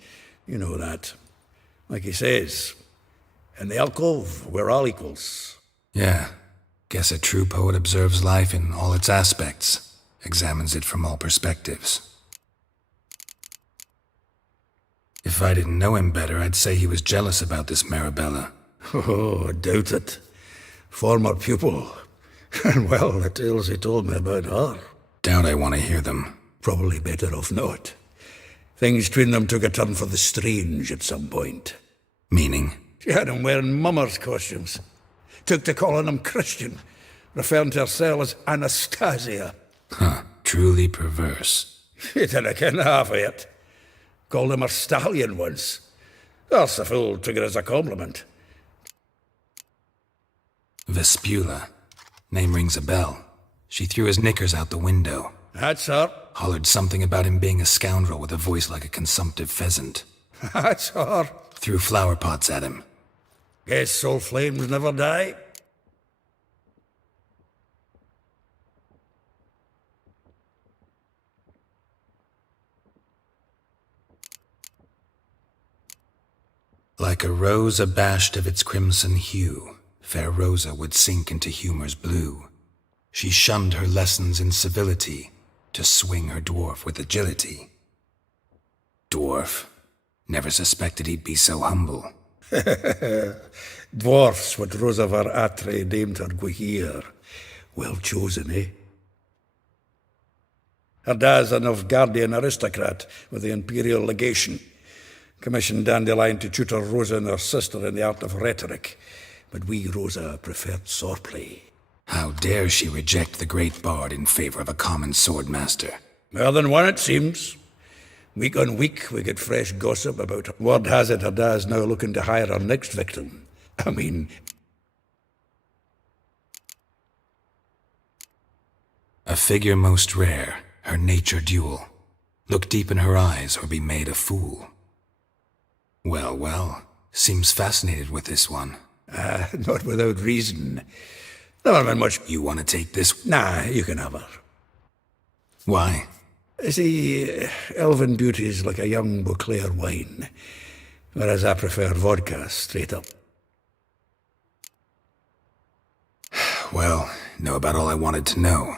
You know that. Like he says, in the alcove, we're all equals. Yeah. Guess a true poet observes life in all its aspects, examines it from all perspectives. If I didn't know him better, I'd say he was jealous about this Marabella. Oh, I doubt it. Former pupil. And well, the tales he told me about her. Doubt I want to hear them. Probably better off not. Things between them took a turn for the strange at some point. Meaning? She had him wearing mummers' costumes. Took to calling him Christian, referring to herself as Anastasia. Huh, truly perverse. He didn't ken half of it. Called him a stallion once. That's the fool took it as a compliment. Vespula. Name rings a bell. She threw his knickers out the window. That's her. Hollered something about him being a scoundrel with a voice like a consumptive pheasant. That's her. Threw flower pots at him. Guess soul flames never die. Like a rose abashed of its crimson hue, fair Rosa would sink into humor's blue. She shunned her lessons in civility to swing her dwarf with agility. Dwarf. Never suspected he'd be so humble. Dwarfs what Rosa var Atre named her Guihir. Well chosen, eh? Her dad's a Novgardian aristocrat with the Imperial Legation. Commissioned Dandelion to tutor Rosa and her sister in the art of rhetoric. But we, Rosa, preferred swordplay. How dare she reject the great bard in favor of a common swordmaster? More than one, it seems. Week on week, we get fresh gossip about her. Word has it her dad's now looking to hire her next victim. I mean... A figure most rare, her nature dual. Look deep in her eyes or be made a fool. Well, well, seems fascinated with this one. Not without reason. Never been much... You want to take this? Nah, you can have her. Why? See, elven beauty's like a young Beauclair wine, whereas I prefer vodka straight up. Well, know about all I wanted to know.